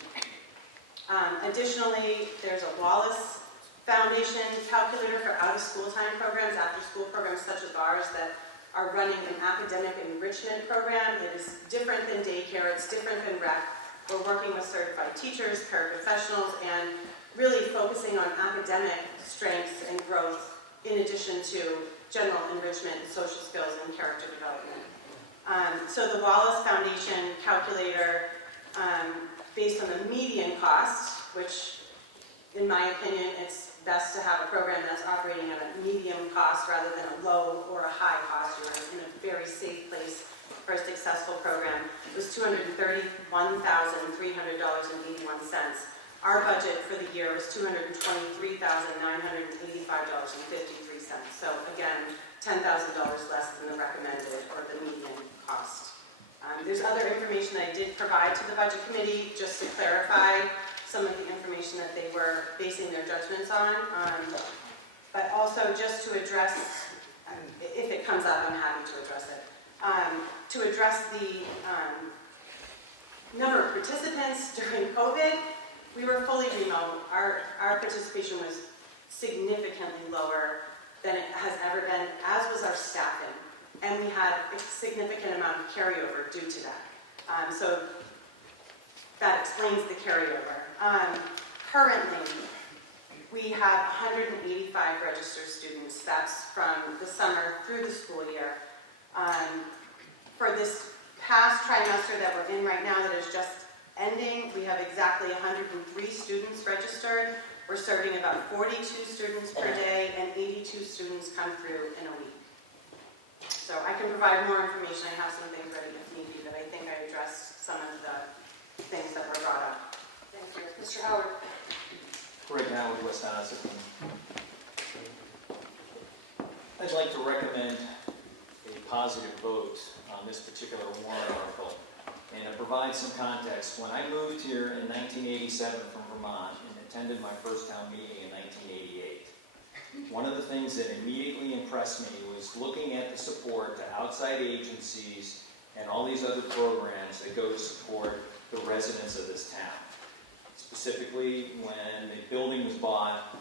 Additionally, there's a Wallace Foundation calculator for out-of-school time programs, after-school programs such as ours that are running an academic enrichment program. It is different than daycare, it's different than rec. We're working with certified teachers, paraprofessionals, and really focusing on academic strengths and growth in addition to general enrichment, social skills, and character development. So the Wallace Foundation calculator, based on the median cost, which in my opinion, it's best to have a program that's operating at a medium cost rather than a low or a high cost. You're in a very safe place for a successful program. It was $231,300.81. Our budget for the year was $223,985.53. So again, $10,000 less than the recommended or the median cost. There's other information that I did provide to the Budget Committee just to clarify some of the information that they were basing their judgments on. But also just to address, if it comes up, I'm happy to address it. To address the number of participants during COVID, we were fully remote. Our participation was significantly lower than it has ever been, as was our staffing. And we had a significant amount of carryover due to that. So that explains the carryover. Currently, we have 185 registered students. That's from the summer through the school year. For this past trimester that we're in right now that is just ending, we have exactly 103 students registered. We're serving about 42 students per day, and 82 students come through in a week. So I can provide more information. I have some things ready if need be, but I think I addressed some of the things that were brought up. Thank you. Mr. Howard? Right now with West Ossipee, I'd like to recommend a positive vote on this particular warrant article. And to provide some context, when I moved here in 1987 from Vermont and attended my first town meeting in 1988, one of the things that immediately impressed me was looking at the support to outside agencies and all these other programs that go to support the residents of this town. Specifically, when the building was bought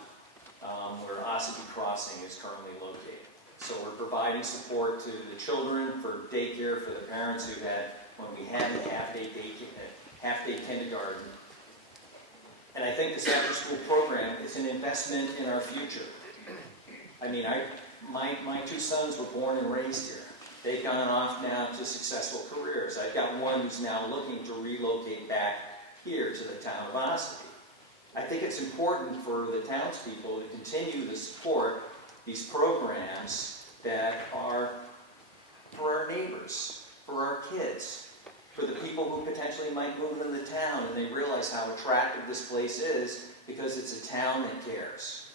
where Ossipee Crossing is currently located. So we're providing support to the children for daycare, for the parents who had, when we had a half-day kindergarten. And I think this after-school program is an investment in our future. I mean, my two sons were born and raised here. They've gone off now to successful careers. I've got one who's now looking to relocate back here to the town of Ossipee. I think it's important for the townspeople to continue to support these programs that are for our neighbors, for our kids, for the people who potentially might move into the town and they realize how attractive this place is because it's a town that cares.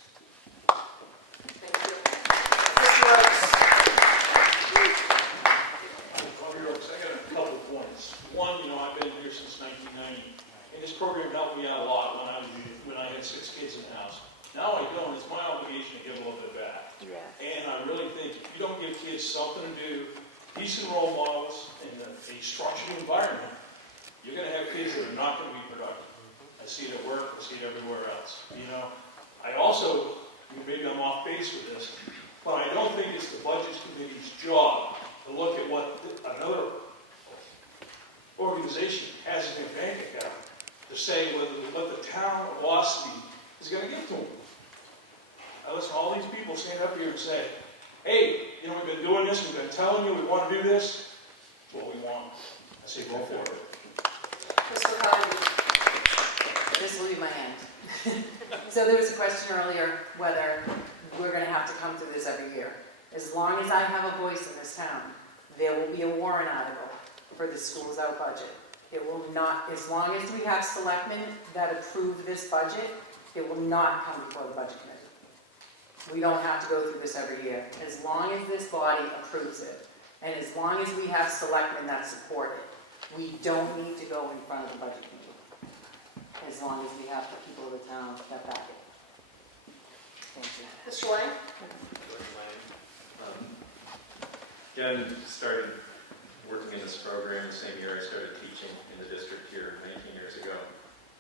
I got a couple points. One, I've been here since 1990, and this program helped me out a lot when I had 6 kids in the house. Now I don't. It's my obligation to give a little bit back. And I really think if you don't give kids something to do, decent role models, in a structured environment, you're going to have kids that are not going to be productive. I see it at work. I see it everywhere else. I also, maybe I'm off base with this, but I don't think it's the Budget Committee's job to look at what another organization has in their bank account to say what the town of Ossipee is going to give to them. I listen to all these people stand up here and say, hey, we've been doing this, we've been telling you we want to do this. It's what we want. I say go for it. Mr. Conley? This will be my end. So there was a question earlier whether we're going to have to come through this every year. As long as I have a voice in this town, there will be a warrant article for the schools out budget. It will not, as long as we have selectmen that approve this budget, it will not come before the Budget Committee. We don't have to go through this every year. As long as this body approves it, and as long as we have selectmen that support it, we don't need to go in front of the Budget Committee. As long as we have the people of the town that back it. Thank you. Mr. Lang? Again, started working in this program the same year I started teaching in the district here 19 years ago.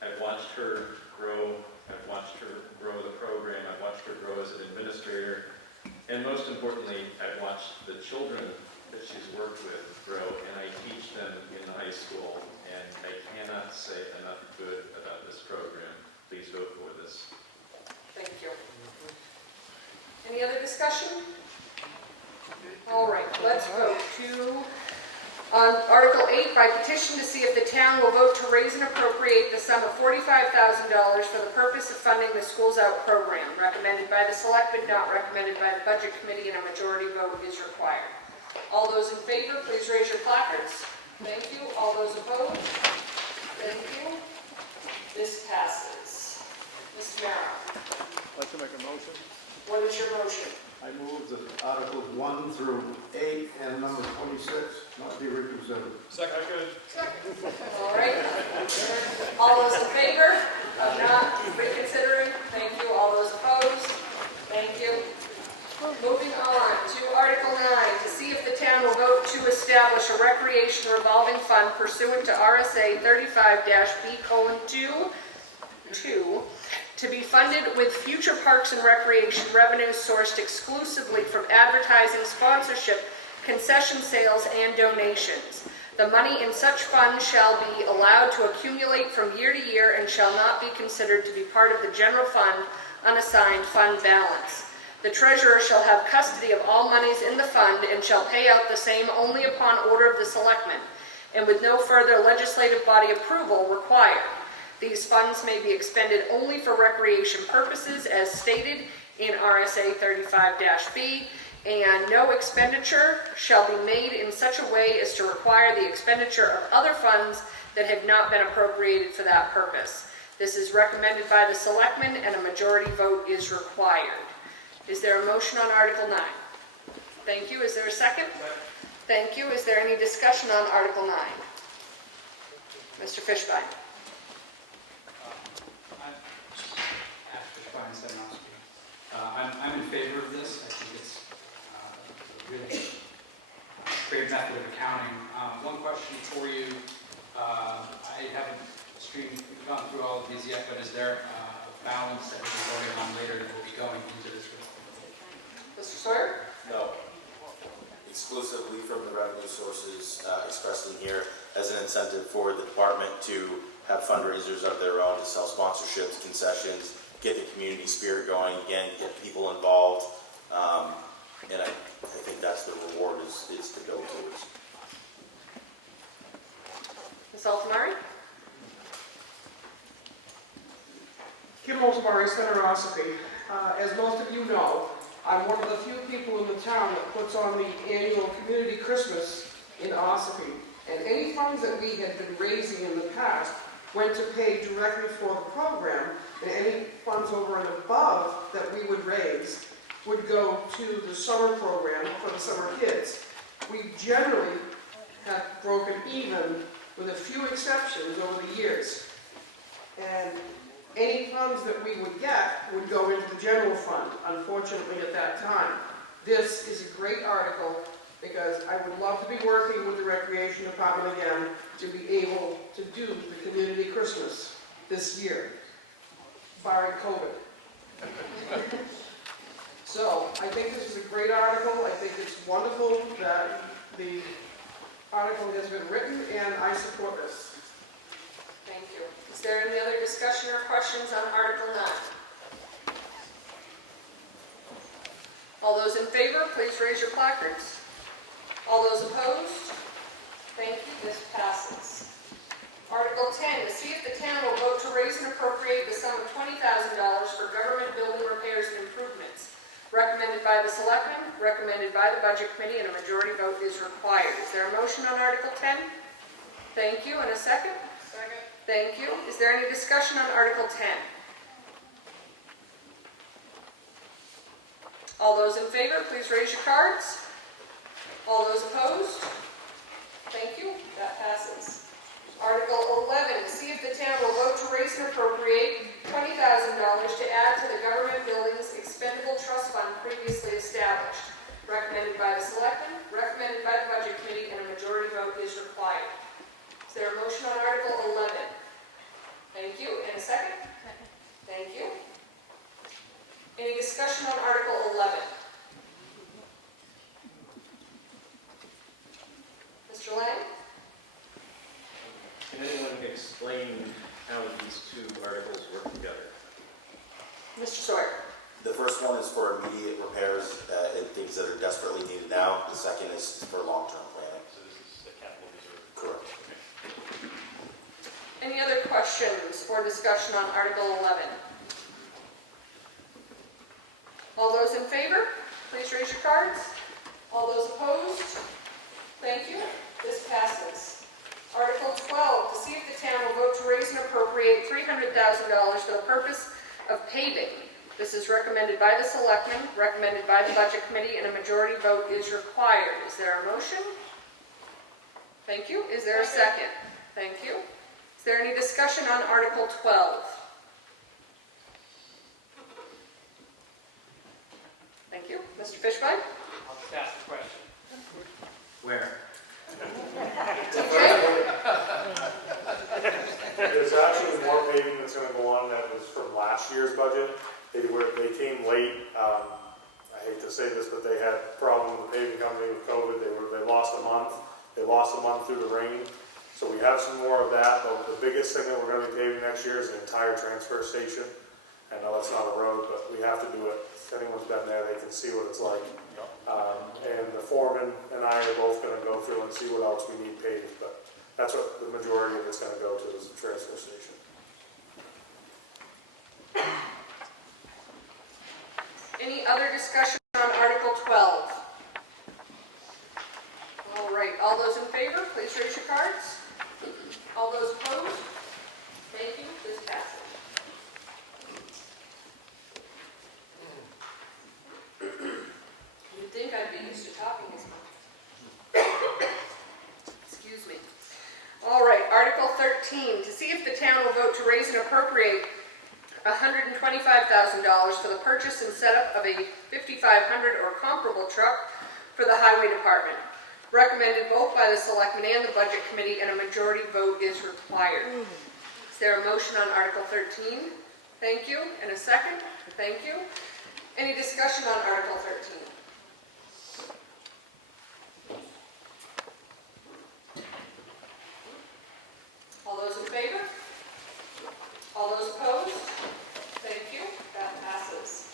I've watched her grow. I've watched her grow the program. I've watched her grow as an administrator. And most importantly, I've watched the children that she's worked with grow, and I teach them in the high school. And I cannot say enough good about this program. Please vote for this. Thank you. Any other discussion? All right, let's go to Article 8, by petition to see if the town will vote to raise and appropriate the sum of $45,000 for the purpose of funding the Schools Out program, recommended by the Selectmen, not recommended by the Budget Committee, and a majority vote is required. All those in favor, please raise your placards. Thank you. All those opposed? Thank you. This passes. Ms. Merrill, I'd like to make a motion. what is your motion? I move that Articles 1 through 8 and number 26 not be reconsidered. Second. All right. All those in favor of not reconsidering? Thank you. All those opposed? Thank you. Moving on to Article 9, to see if the town will vote to establish a recreation revolving fund pursuant to RSA 35-B:2, to be funded with future parks and recreation revenues sourced exclusively from advertising, sponsorship, concession sales, and donations. The money in such fund shall be allowed to accumulate from year to year and shall not be considered to be part of the general fund unassigned fund balance. The treasurer shall have custody of all monies in the fund and shall pay out the same only upon order of the selectmen. and with no further legislative body approval required. These funds may be expended only for recreation purposes as stated in RSA 35-B, and no expenditure shall be made in such a way as to require the expenditure of other funds that have not been appropriated for that purpose. This is recommended by the Selectmen, and a majority vote is required. Is there a motion on Article 9? Thank you. Is there a second? Thank you. Is there any discussion on Article 9? Mr. Fishbein. I'm in favor of this. I think it's a really great method of accounting. One question for you. I haven't gone through all of these yet, but is there a balance that we'll be voting on later that will be going into this report? Mr. Sawyer? No. Exclusively from the revenue sources expressed in here as an incentive for the department to have fundraisers of their own, to sell sponsorships, concessions, get the community spirit going again, get people involved, and I think that's the reward is to go towards. Ms. Altamari? Kim Altamari, Senator Ossipee. As most of you know, I'm one of the few people in the town that puts on the annual community Christmas in Ossipee. And any funds that we had been raising in the past went to pay directly for the program, and any funds over and above that we would raise would go to the summer program for the summer kids. We generally have broken even with a few exceptions over the years. And any funds that we would get would go into the general fund, unfortunately at that time. This is a great article because I would love to be working with the Recreation Department again to be able to do the community Christmas this year, barring COVID. So I think this is a great article. I think it's wonderful that the article has been written, and I support this. Thank you. Is there any other discussion or questions on Article 9? All those in favor, please raise your placards. All those opposed? Thank you. This passes. Article 10, to see if the town will vote to raise and appropriate the sum of $20,000 for government building repairs and improvements. Recommended by the Selectmen, recommended by the Budget Committee, and a majority vote is required. Is there a motion on Article 10? Thank you. And a second? Second. Thank you. Is there any discussion on Article 10? All those in favor, please raise your cards. All those opposed? Thank you. That passes. Article 11, see if the town will vote to raise and appropriate $20,000 to add to the government buildings expendable trust fund previously established. Recommended by the Selectmen, recommended by the Budget Committee, and a majority vote is required. Is there a motion on Article 11? Thank you. And a second? Second. Thank you. Any discussion on Article 11? Mr. Lang? Can anyone explain how these two articles work together? Mr. Sawyer? The first one is for immediate repairs and things that are desperately needed now. The second is for long-term planning. So this is the capital reserve? Correct. Okay. Any other questions or discussion on Article 11? All those in favor, please raise your cards. All those opposed? Thank you. This passes. Article 12, to see if the town will vote to raise and appropriate $300,000 for the purpose of paving. This is recommended by the Selectmen, recommended by the Budget Committee, and a majority vote is required. Is there a motion? Thank you. Is there a second? Thank you. Is there any discussion on Article 12? Thank you. Mr. Fishbein? I'll just ask a question. Where? There's actually more paving that's going to go on that was from last year's budget. They came late. I hate to say this, but they had a problem with the paving company with COVID. They lost a month. They lost a month through the rain. So we have some more of that. But the biggest thing that we're going to be paving next year is the entire transfer station. I know that's not a road, but we have to do it. If anyone's been there, they can see what it's like. And the foreman and I are both going to go through and see what else we need paved. But That's what the majority of it's gonna go to, is the transfer station. Any other discussion on Article 12? All right, all those in favor, please raise your cards. All those opposed? Thank you, this passes. You'd think I'd be used to talking as much. Excuse me. All right, Article 13, to see if the town will vote to raise and appropriate $125,000 for the purchase and setup of a 5500 or comparable truck for the Highway Department. Recommended both by the Selectman and the Budget Committee, and a majority vote is required. Is there a motion on Article 13? Thank you. And a second? Thank you. Any discussion on Article 13? All those in favor? All those opposed? Thank you. That passes.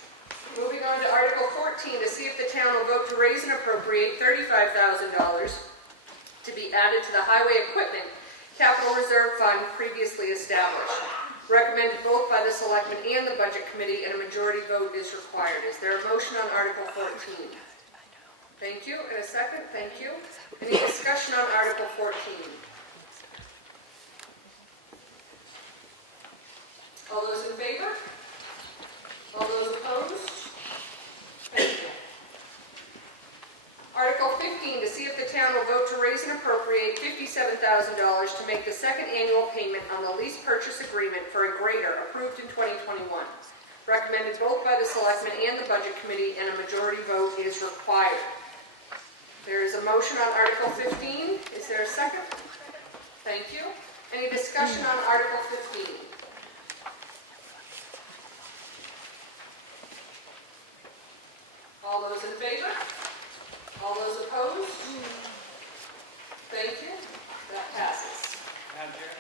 Moving on to Article 14, to see if the town will vote to raise and appropriate $35,000 to be added to the Highway Equipment Capital Reserve Fund previously established. Recommended both by the Selectmen and the Budget Committee, and a majority vote is required. Is there a motion on Article 14? Thank you. And a second? Thank you. Any discussion on Article 14? All those in favor? All those opposed? Thank you. Article 15, to see if the town will vote to raise and appropriate $57,000 to make the second annual payment on the lease purchase agreement for a grader approved in 2021. Recommended both by the Selectmen and the Budget Committee, and a majority vote is required. There is a motion on Article 15. Is there a second? Thank you. Any discussion on Article 15? All those in favor? All those opposed? Thank you. That passes. Madam Chair,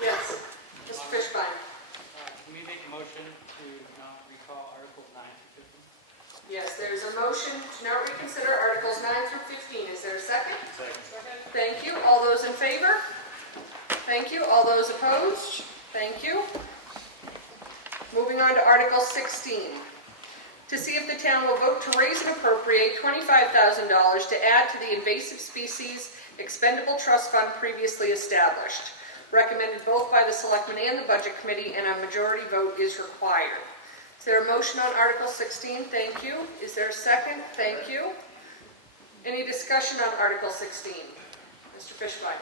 Yes. Mr. Fishbein. can we make a motion to not recall Articles 9 through 15? Yes, there's a motion to not reconsider Articles 9 through 15. Is there a second? Second. Thank you. All those in favor? Thank you. All those opposed? Thank you. Moving on to Article 16. To see if the town will vote to raise and appropriate $25,000 to add to the Invasive Species Expendable Trust Fund previously established. Recommended both by the Selectmen and the Budget Committee, and a majority vote is required. Is there a motion on Article 16? Thank you. Is there a second? Thank you. Any discussion on Article 16? Mr. Fishbein.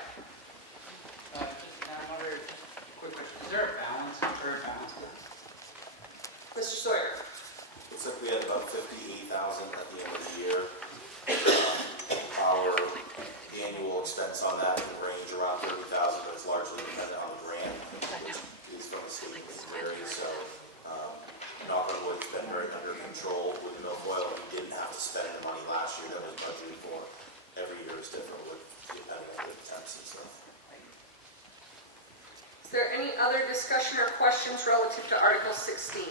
Just another quick question. Is there a balance, a current balance? Mr. Sawyer. Looks like we had about 58,000 at the end of the year. Our annual expense on that can range around 30,000, but it's largely dependent on the grant, which is from the state of Missouri. So, knock on wood, it's been very under control with the milfoil. We didn't have to spend any money last year that was budgeted for. Every year is different with depending on the temps and stuff. Is there any other discussion or questions relative to Article 16?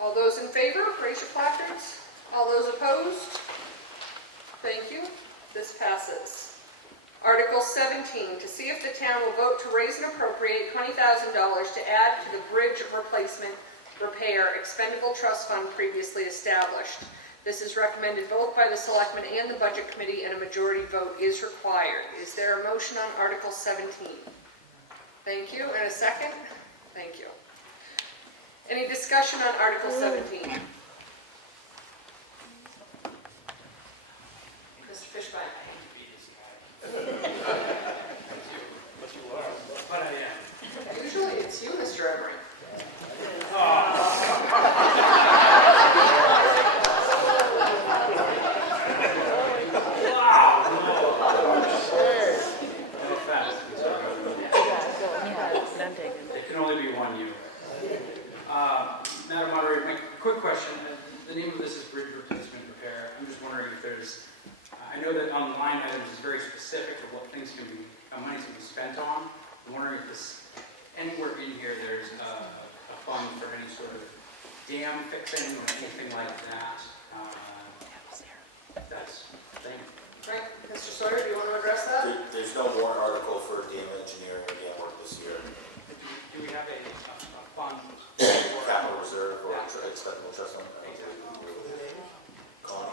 All those in favor, raise your placards. All those opposed? Thank you. This passes. Article 17, to see if the town will vote to raise and appropriate $20,000 to add to the bridge replacement repair expendable trust fund previously established. This is recommended both by the Selectmen and the Budget Committee, and a majority vote is required. Is there a motion on Article 17? Thank you. And a second? Thank you. Any discussion on Article 17? Mr. Fishbein. But you are. But I am. Usually it's you, Mr. Emery. There can only be one you. Madam Moderator, my quick question. The name of this is bridge replacement repair. I'm just wondering if there's, I know that on the line items is very specific of what things can be, how money can be spent on. I'm wondering if this, anywhere in here there's a fund for any sort of dam fixing or anything like that. That's the thing. Right, Mr. Sawyer, do you want to address that? There's no warrant article for dam engineering or dam work this year. Do we have a fund? Capital reserve or expendable trust fund? Connie?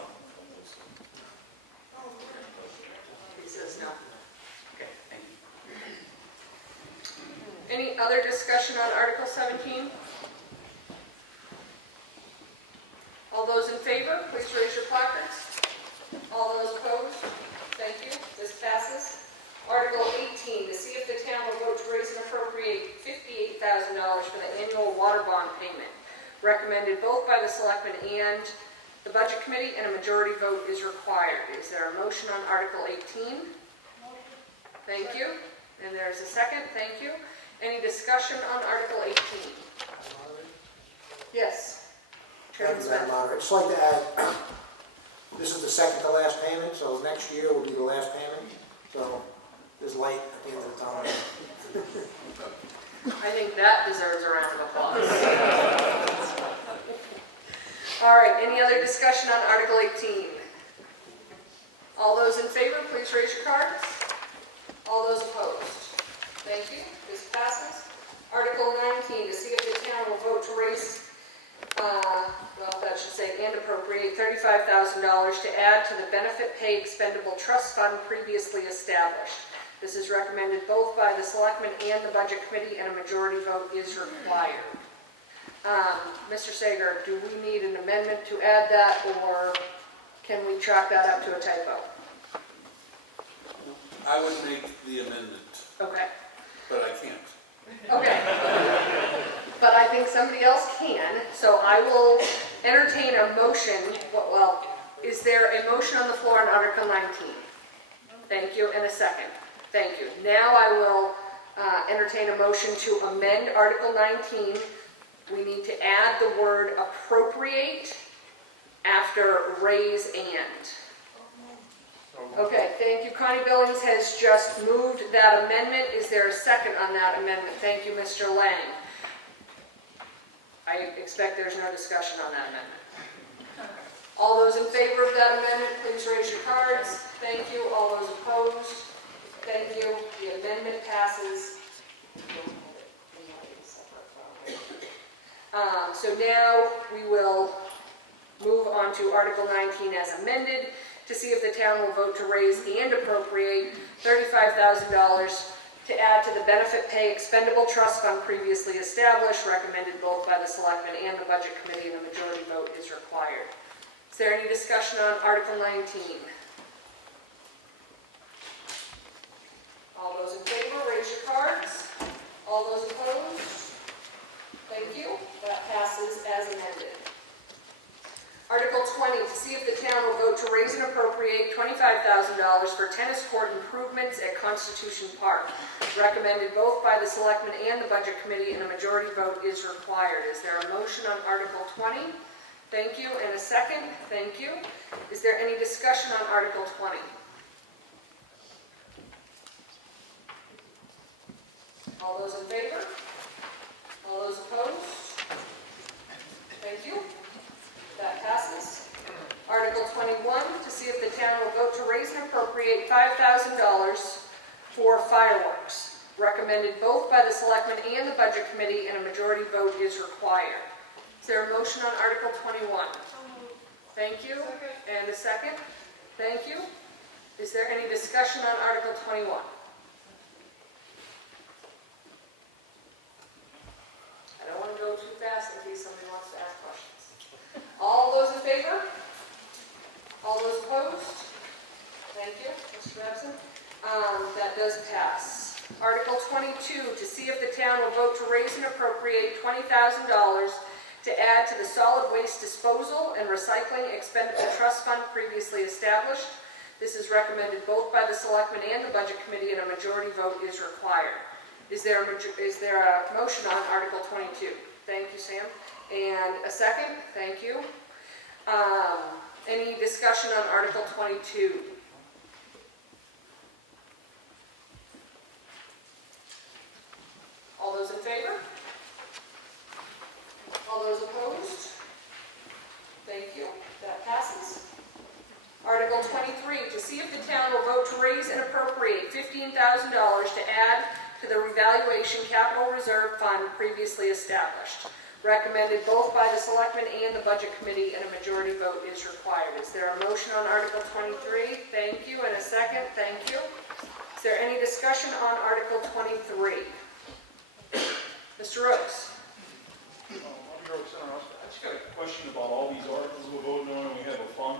He says no. Okay, thank you. Any other discussion on Article 17? All those in favor, please raise your placards. All those opposed? Thank you. This passes. Article 18, to see if the town will vote to raise and appropriate $58,000 for the annual water bond payment. Recommended both by the Selectmen and the Budget Committee, and a majority vote is required. Is there a motion on Article 18? Thank you. And there's a second. Thank you. Any discussion on Article 18? Yes. Thank Chairman you, Madam Smith. Moderator. I'd just like to add, this is the second to last payment, so next year will be the last payment. So there's light at the end of the tunnel. I think that deserves a round of applause. All right, any other discussion on Article 18? All those in favor, please raise your cards. All those opposed? Thank you. This passes. Article 19, to see if the town will vote to raise, that should say, and appropriate $35,000 to add to the benefit pay expendable trust fund previously established. This is recommended both by the Selectmen and the Budget Committee, and a majority vote is required. Mr. Sager, do we need an amendment to add that, or can we chalk that up to a typo? I would make the amendment, Okay. but I can't. Okay. But I think somebody else can, so I will entertain a motion. Well, is there a motion on the floor on Article 19? Thank you, and a second. Thank you. Now I will entertain a motion to amend Article 19. We need to add the word appropriate after raise and. Okay, thank you. Connie Billings has just moved that amendment. Is there a second on that amendment? Thank you, Mr. Lang. I expect there's no discussion on that amendment. All those in favor of that amendment, please raise your cards. Thank you. All those opposed? Thank you. The amendment passes. So now we will move on to Article 19 as amended, to see if the town will vote to raise and appropriate $35,000 to add to the benefit pay expendable trust fund previously established, recommended both by the Selectmen and the Budget Committee, and a majority vote is required. Is there any discussion on Article 19? All those in favor, raise your cards. All those opposed? Thank you. That passes as amended. Article 20, to see if the town will vote to raise and appropriate $25,000 for tennis court improvements at Constitution Park. Recommended both by the Selectmen and the Budget Committee, and a majority vote is required. Is there a motion on Article 20? Thank you. And a second? Thank you. Is there any discussion on Article 20? All those in favor? All those opposed? Thank you. That passes. Article 21, to see if the town will vote to raise and appropriate $5,000 for fireworks. Recommended both by the Selectmen and the Budget Committee, and a majority vote is required. Is there a motion on Article 21? Thank you. And a second? Thank you. Is there any discussion on Article 21? I don't want to go too fast in case somebody wants to ask questions. All those in favor? All those opposed? Thank you, Mr. Babson. That does pass. Article 22, to see if the town will vote to raise and appropriate $20,000 to add to the solid waste disposal and recycling expendable trust fund previously established. This is recommended both by the Selectmen and the Budget Committee, and a majority vote is required. Is there a motion on Article 22? Thank you, Sam. And a second? Thank you. Any discussion on Article 22? All those in favor? All those opposed? Thank you. That passes. Article 23, to see if the and appropriate $15,000 to add to the revaluation capital reserve fund previously established. Recommended both by the Selectmen and the Budget Committee, and a majority vote is required. Is there a motion on Article 23? Thank you. And a second? Thank you. Is there any discussion on Article 23? Mr. Rhodes? I just got a question about all these articles we're voting on, and we have a fund.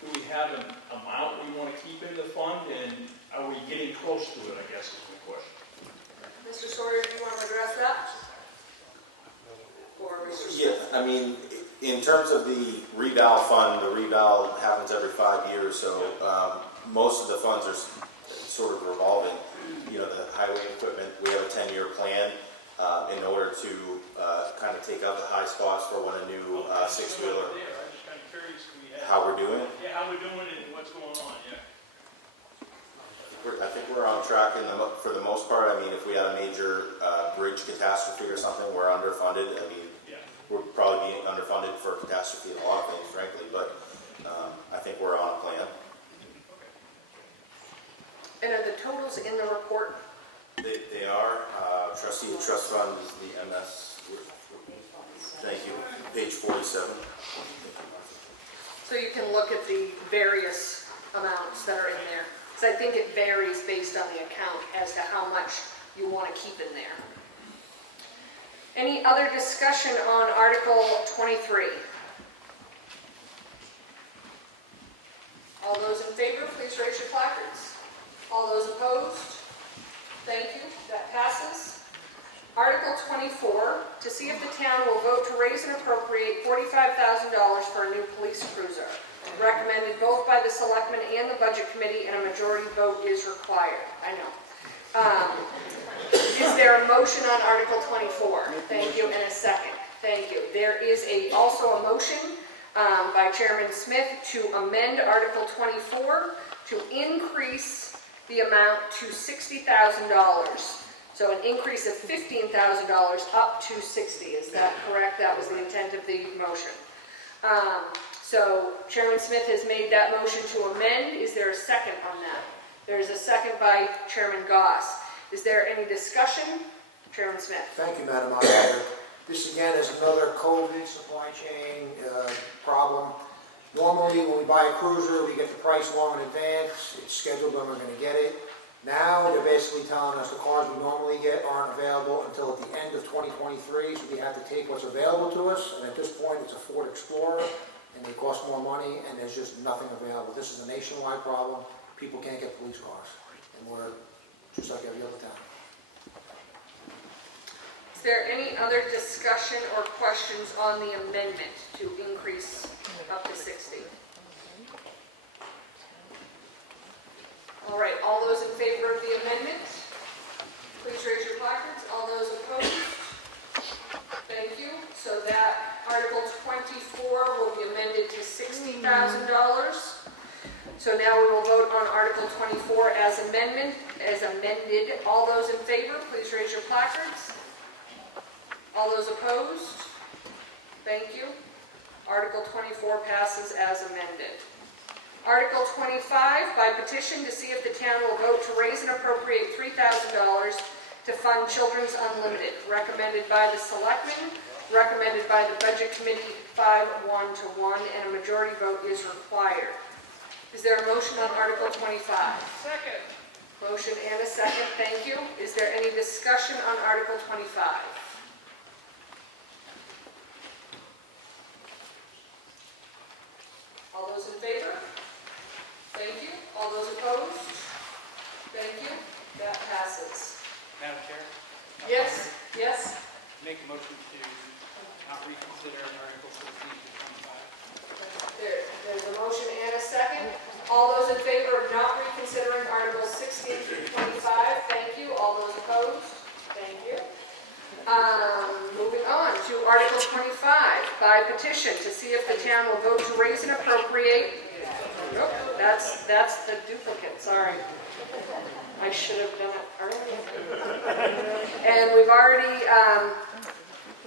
Do we have an amount we want to keep in the fund, and are we getting close to it, I guess is my question. Mr. Sawyer, do you want to address that? Or Mr. Yeah, Smith? I mean, in terms of the reval fund, the reval happens every 5 years, so most of the funds are sort of revolving. You know, the highway equipment, we have a 10-year plan in order to kind of take out the high spots for when a new six-wheeler. I'm just kind of curious, How we're doing? Yeah, how we're doing and what's going on, yeah. I think we're on track for the most part. I mean, if we had a major bridge catastrophe or something, we're underfunded. I mean, we're probably being underfunded for catastrophe in a lot of things, frankly, but I think we're on a plan. And are the totals in the report? They are. Trustee of Trust Fund is the MS. Thank you. Page 47. So you can look at the various amounts that are in there. Because I think it varies based on the account as to how much you want to keep in there. Any other discussion on Article 23? All those in favor, please raise your placards. All those opposed? Thank you. That passes. Article 24, to see if the town will vote to raise and appropriate $45,000 for a new police cruiser. Recommended both by the Selectmen and the Budget Committee, and a majority vote is required. I know. Is there a motion on Article 24? Thank you, and a second. Thank you. There is also a motion by Chairman Smith to amend Article 24 to increase the amount to $60,000. So an increase of $15,000 up to $60,000. Is that correct? That was the intent of the motion. So Chairman Smith has made that motion to amend. Is there a second on that? There is a second by Chairman Goss. Is there any discussion? Chairman Smith. Thank you, Madam Moderator. This again is another COVID supply chain problem. Normally, when we buy a cruiser, we get the price long in advance. It's scheduled when we're going to get it. Now, they're basically telling us the cars we normally get aren't available until at the end of 2023, so we have to take what's available to us. And at this point, it's a Ford Explorer, and they cost more money, and there's just nothing available. This is a nationwide problem. People can't get police cars, and we're just like every other town. Is there any other discussion or questions on the amendment to increase up to 60? All right, all those in favor of the amendment, please raise your placards. All those opposed? Thank you. So that Article 24 will be amended to $60,000. So now we will vote on Article 24 as amended. All those in favor, please raise your placards. All those opposed? Thank you. Article 24 passes as amended. Article 25, by petition to see if the town will vote to raise and appropriate $3,000 to fund Children's Unlimited. Recommended by the Selectmen, recommended by the Budget Committee 5-1 to 1, and a majority vote is required. Is there a motion on Article 25? Second. Motion and a second, thank you. Is there any discussion on Article 25? All those in favor? Thank you. All those opposed? Thank you. That passes. Madam Chair? Yes, yes. Make a motion to not reconsider Articles 16 to 25. There's a motion and a second. All those in favor of not reconsidering Articles 16 through 25, thank you. All those opposed? Thank you. Moving on to Article 25, by petition to see if the town will vote to raise and appropriate. Nope, that's the duplicate, sorry. I should have done it earlier. And we've already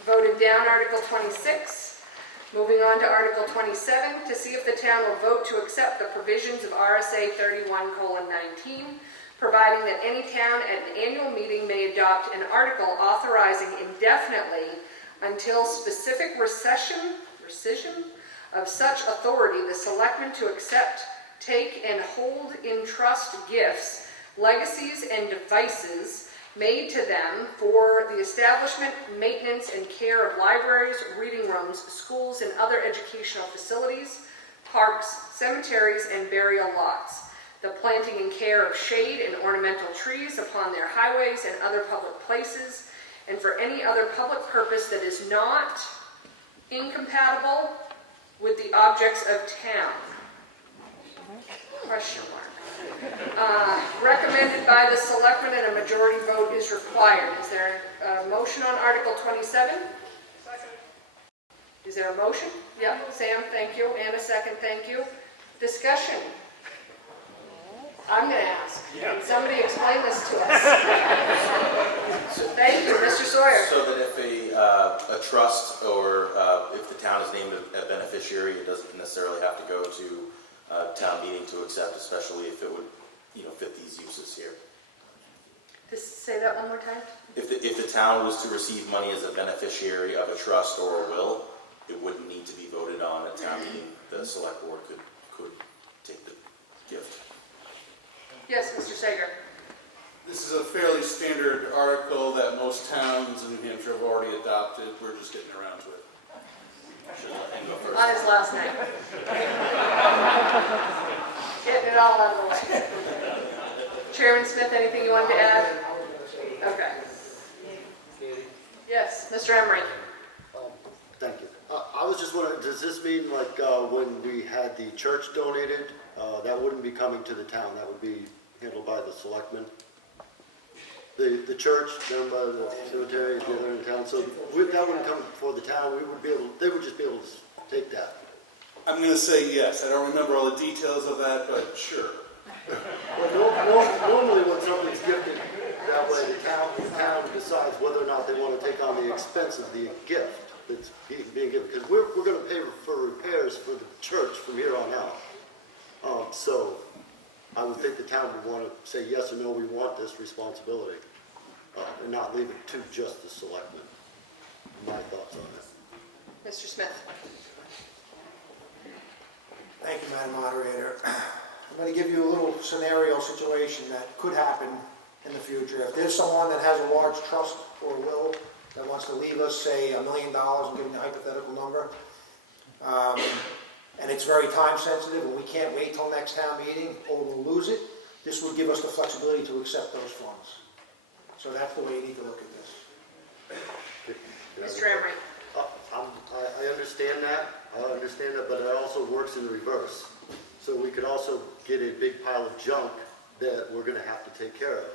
voted down Article 26. Moving on to Article 27, to see if the town will vote to accept the provisions of RSA 31:19, providing that any town at an annual meeting may adopt an article authorizing indefinitely until specific rescission of such authority the selectmen to accept, take, and hold in trust gifts, legacies, and devices made to them for the establishment, maintenance, and care of libraries, reading rooms, schools, and other educational facilities, parks, cemeteries, and burial lots, the planting and care of shade and ornamental trees upon their highways and other public places, and for any other public purpose that is not incompatible with the objects of town. Question mark. Recommended by the selectmen and a majority vote is required. Is there a motion on Article 27? Second. Is there a motion? Yep, Sam, thank you. And a second, thank you. Discussion. I'm going to ask. Yeah. Can somebody explain this to us? Thank you, Mr. Sawyer. So that if a trust or if the town is named a beneficiary, it doesn't necessarily have to go to town meeting to accept, especially if it would, fit these uses here. Just say that one more time. If the town was to receive money as a beneficiary of a trust or a will, it wouldn't need to be voted on at town meeting. The select board could take the gift. Yes, Mr. Sager. This is a fairly standard article that most towns in New Hampshire have already adopted. We're just getting around to it. Should let him go first. On his last name. Getting it all out of the way. Chairman Smith, anything you wanted to add? Okay. Yes, Mr. Emery. Thank you. I was just wondering, does this mean like when we had the church donated, that wouldn't be coming to the town, that would be handled by the selectmen? The church down by the cemetery is the other in town, so that wouldn't come before the town, they would just be able to take that. I'm going to say yes. I don't remember all the details of that, but sure. Well, normally when something's gifted that way, the town decides whether or not they want to take on the expense of the gift that's being given, because we're going to pay for repairs for the church from here on out. So I would think the town would want to say yes or no, we want this responsibility, and not leave it to just the selectmen. My thoughts on that. Mr. Smith. Thank you, Madam Moderator. I'm going to give you a little scenario situation that could happen in the future. If there's someone that has a large trust or will that wants to leave us, say, $1 million, I'm giving you a hypothetical number, and it's very time sensitive and we can't wait till next town meeting or we'll lose it, this would give us the flexibility to accept those funds. So that's the way you need to look at this. Mr. Emery. I understand that, but it also works in reverse. So we could also get a big pile of junk that we're going to have to take care of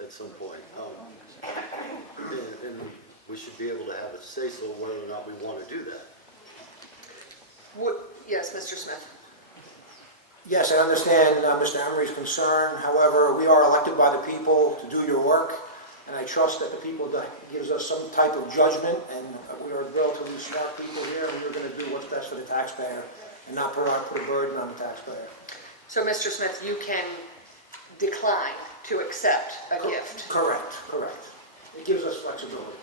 at some point. And we should be able to have a say-so whether or not we want to do that. Yes, Mr. Smith. Yes, I understand Mr. Emery's concern. However, we are elected by the people to do your work, and I trust that the people that gives us some type of judgment, and we are relatively smart people here, and we're going to do what's best for the taxpayer and not put a burden on the taxpayer. So, Mr. Smith, you can decline to accept a gift. Correct. It gives us flexibility.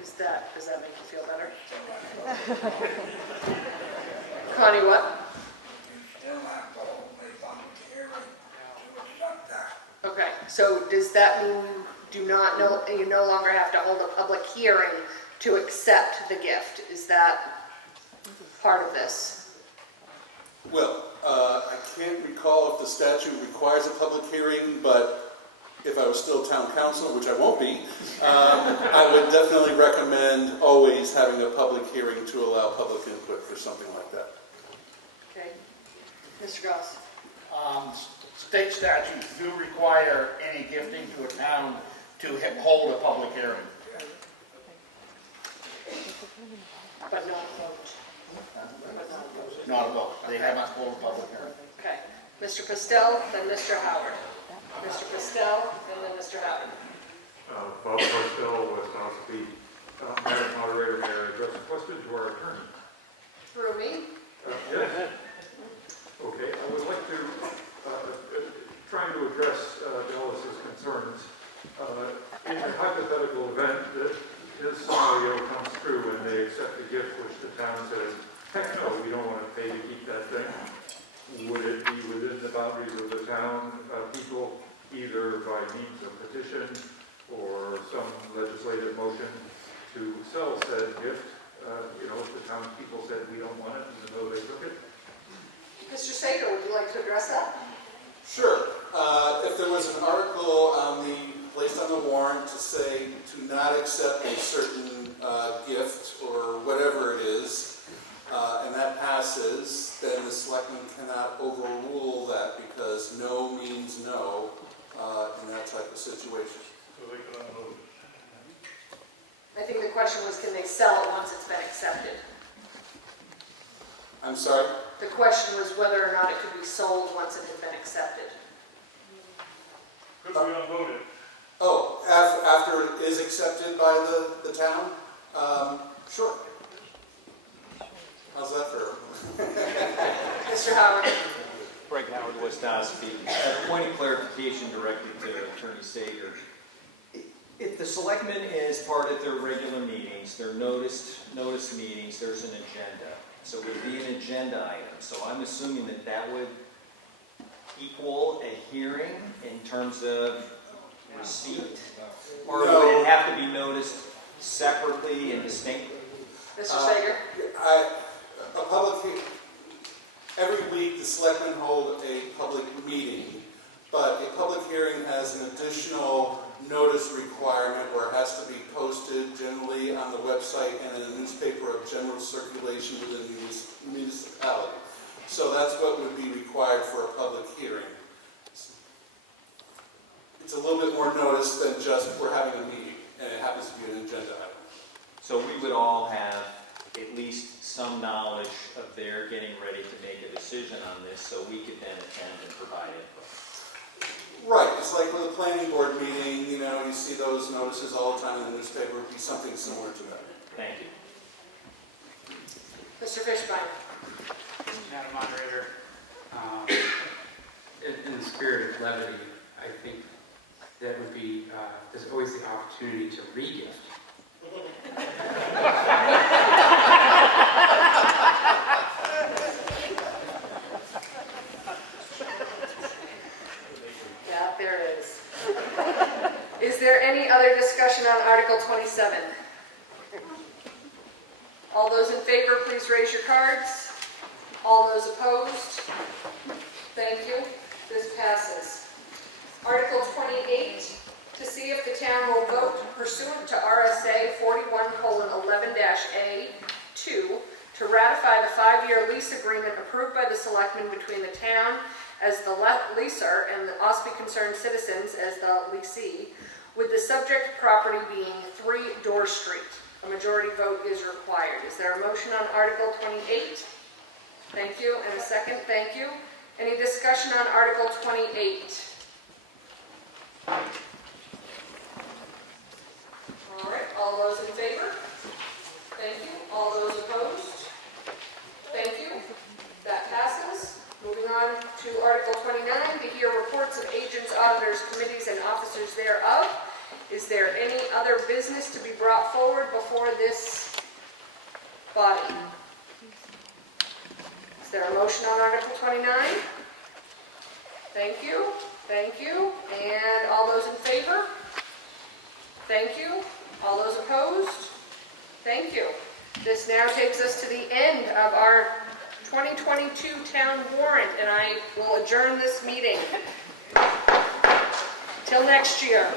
Does that make you feel better? Connie, what? Okay, so does that mean you no longer have to hold a public hearing to accept the gift? Is that part of this? Well, I can't recall if the statute requires a public hearing, but if I was still town council, which I won't be, I would definitely recommend always having a public hearing to allow public input for something like that. Okay. Mr. Goss. State statutes do require any gifting to a town to hold a public hearing. But not a vote. Not a vote. They have not hold a public hearing. Okay. Mr. Pastel, then Mr. Howard. Mr. Pastel, and then Mr. Howard. Bob Pastel, West Ossipee. Madam Moderator, may I address a question to our attorney? Through me? Yes. Okay, I would like to, trying to address Dallas's concerns. In the hypothetical event that his scenario comes true and they accept the gift, which the town says, heck no, we don't want to pay to keep that thing, would it be within the boundaries of the town people, either by means of petition or some legislative motion, to sell said gift? If the townspeople said we don't want it, even though they took it? Mr. Sager, would you like to address that? Sure. If there was an article placed on the warrant to say to not accept a certain gift or whatever it is, and that passes, then the selectman cannot overrule that because no means no in that type of situation. So they can unload it. I think the question was, can they sell it once it's been accepted? I'm sorry? The question was whether or not it could be sold once it had been accepted. Could we unload it? Oh, after it is accepted by the town? Sure. How's that for? Mr. Howard? Greg Howard, West Ossipee. A point of clarification directed to Attorney Sager. If the selectmen is part of their regular meetings, their noticed meetings, there's an agenda. So it would be an agenda item. So I'm assuming that would equal a hearing in terms of receipt? Or No. would it have to be noticed separately and distinctly? Mr. Sager? Every week the selectmen hold a public meeting, but a public hearing has an additional notice requirement where it has to be posted generally on the website and in a newspaper of general circulation within the municipality. So that's what would be required for a public hearing. It's a little bit more notice than just we're having a meeting and it happens to be an agenda item. So we would all have at least some knowledge of their getting ready to make a decision on this so we could then attend and provide input. Right, it's like with a planning board meeting, you see those notices all the time in the newspaper. It would be something similar to that. Thank you. Mr. Fishbein? Madam Moderator, in the spirit of levity, I think that would be, there's always the opportunity to re-gift. Yeah, there is. Is there any other discussion on Article 27? All those in favor, please raise your cards. All those opposed? Thank you. This passes. Article 28, to see if the town will vote pursuant to RSA 41:11-A2 to ratify the 5-year lease agreement approved by the selectmen between the town as the leaser and the Ossipee Concerned Citizens as the leasee, with the subject property being 3 Door Street. A majority vote is required. Is there a motion on Article 28? Thank you. And a second? Thank you. Any discussion on Article 28? All right. All those in favor? Thank you. All those opposed? Thank you. That passes. Moving on to Article 29, to hear reports of agents, auditors, committees, and officers thereof. Is there any other business to be brought forward before this body? Is there a motion on Article 29? Thank you. Thank you. And all those in favor? Thank you. All those opposed? Thank you. This now takes us to the end of our 2022 town warrant, and I will adjourn this meeting. Till next year.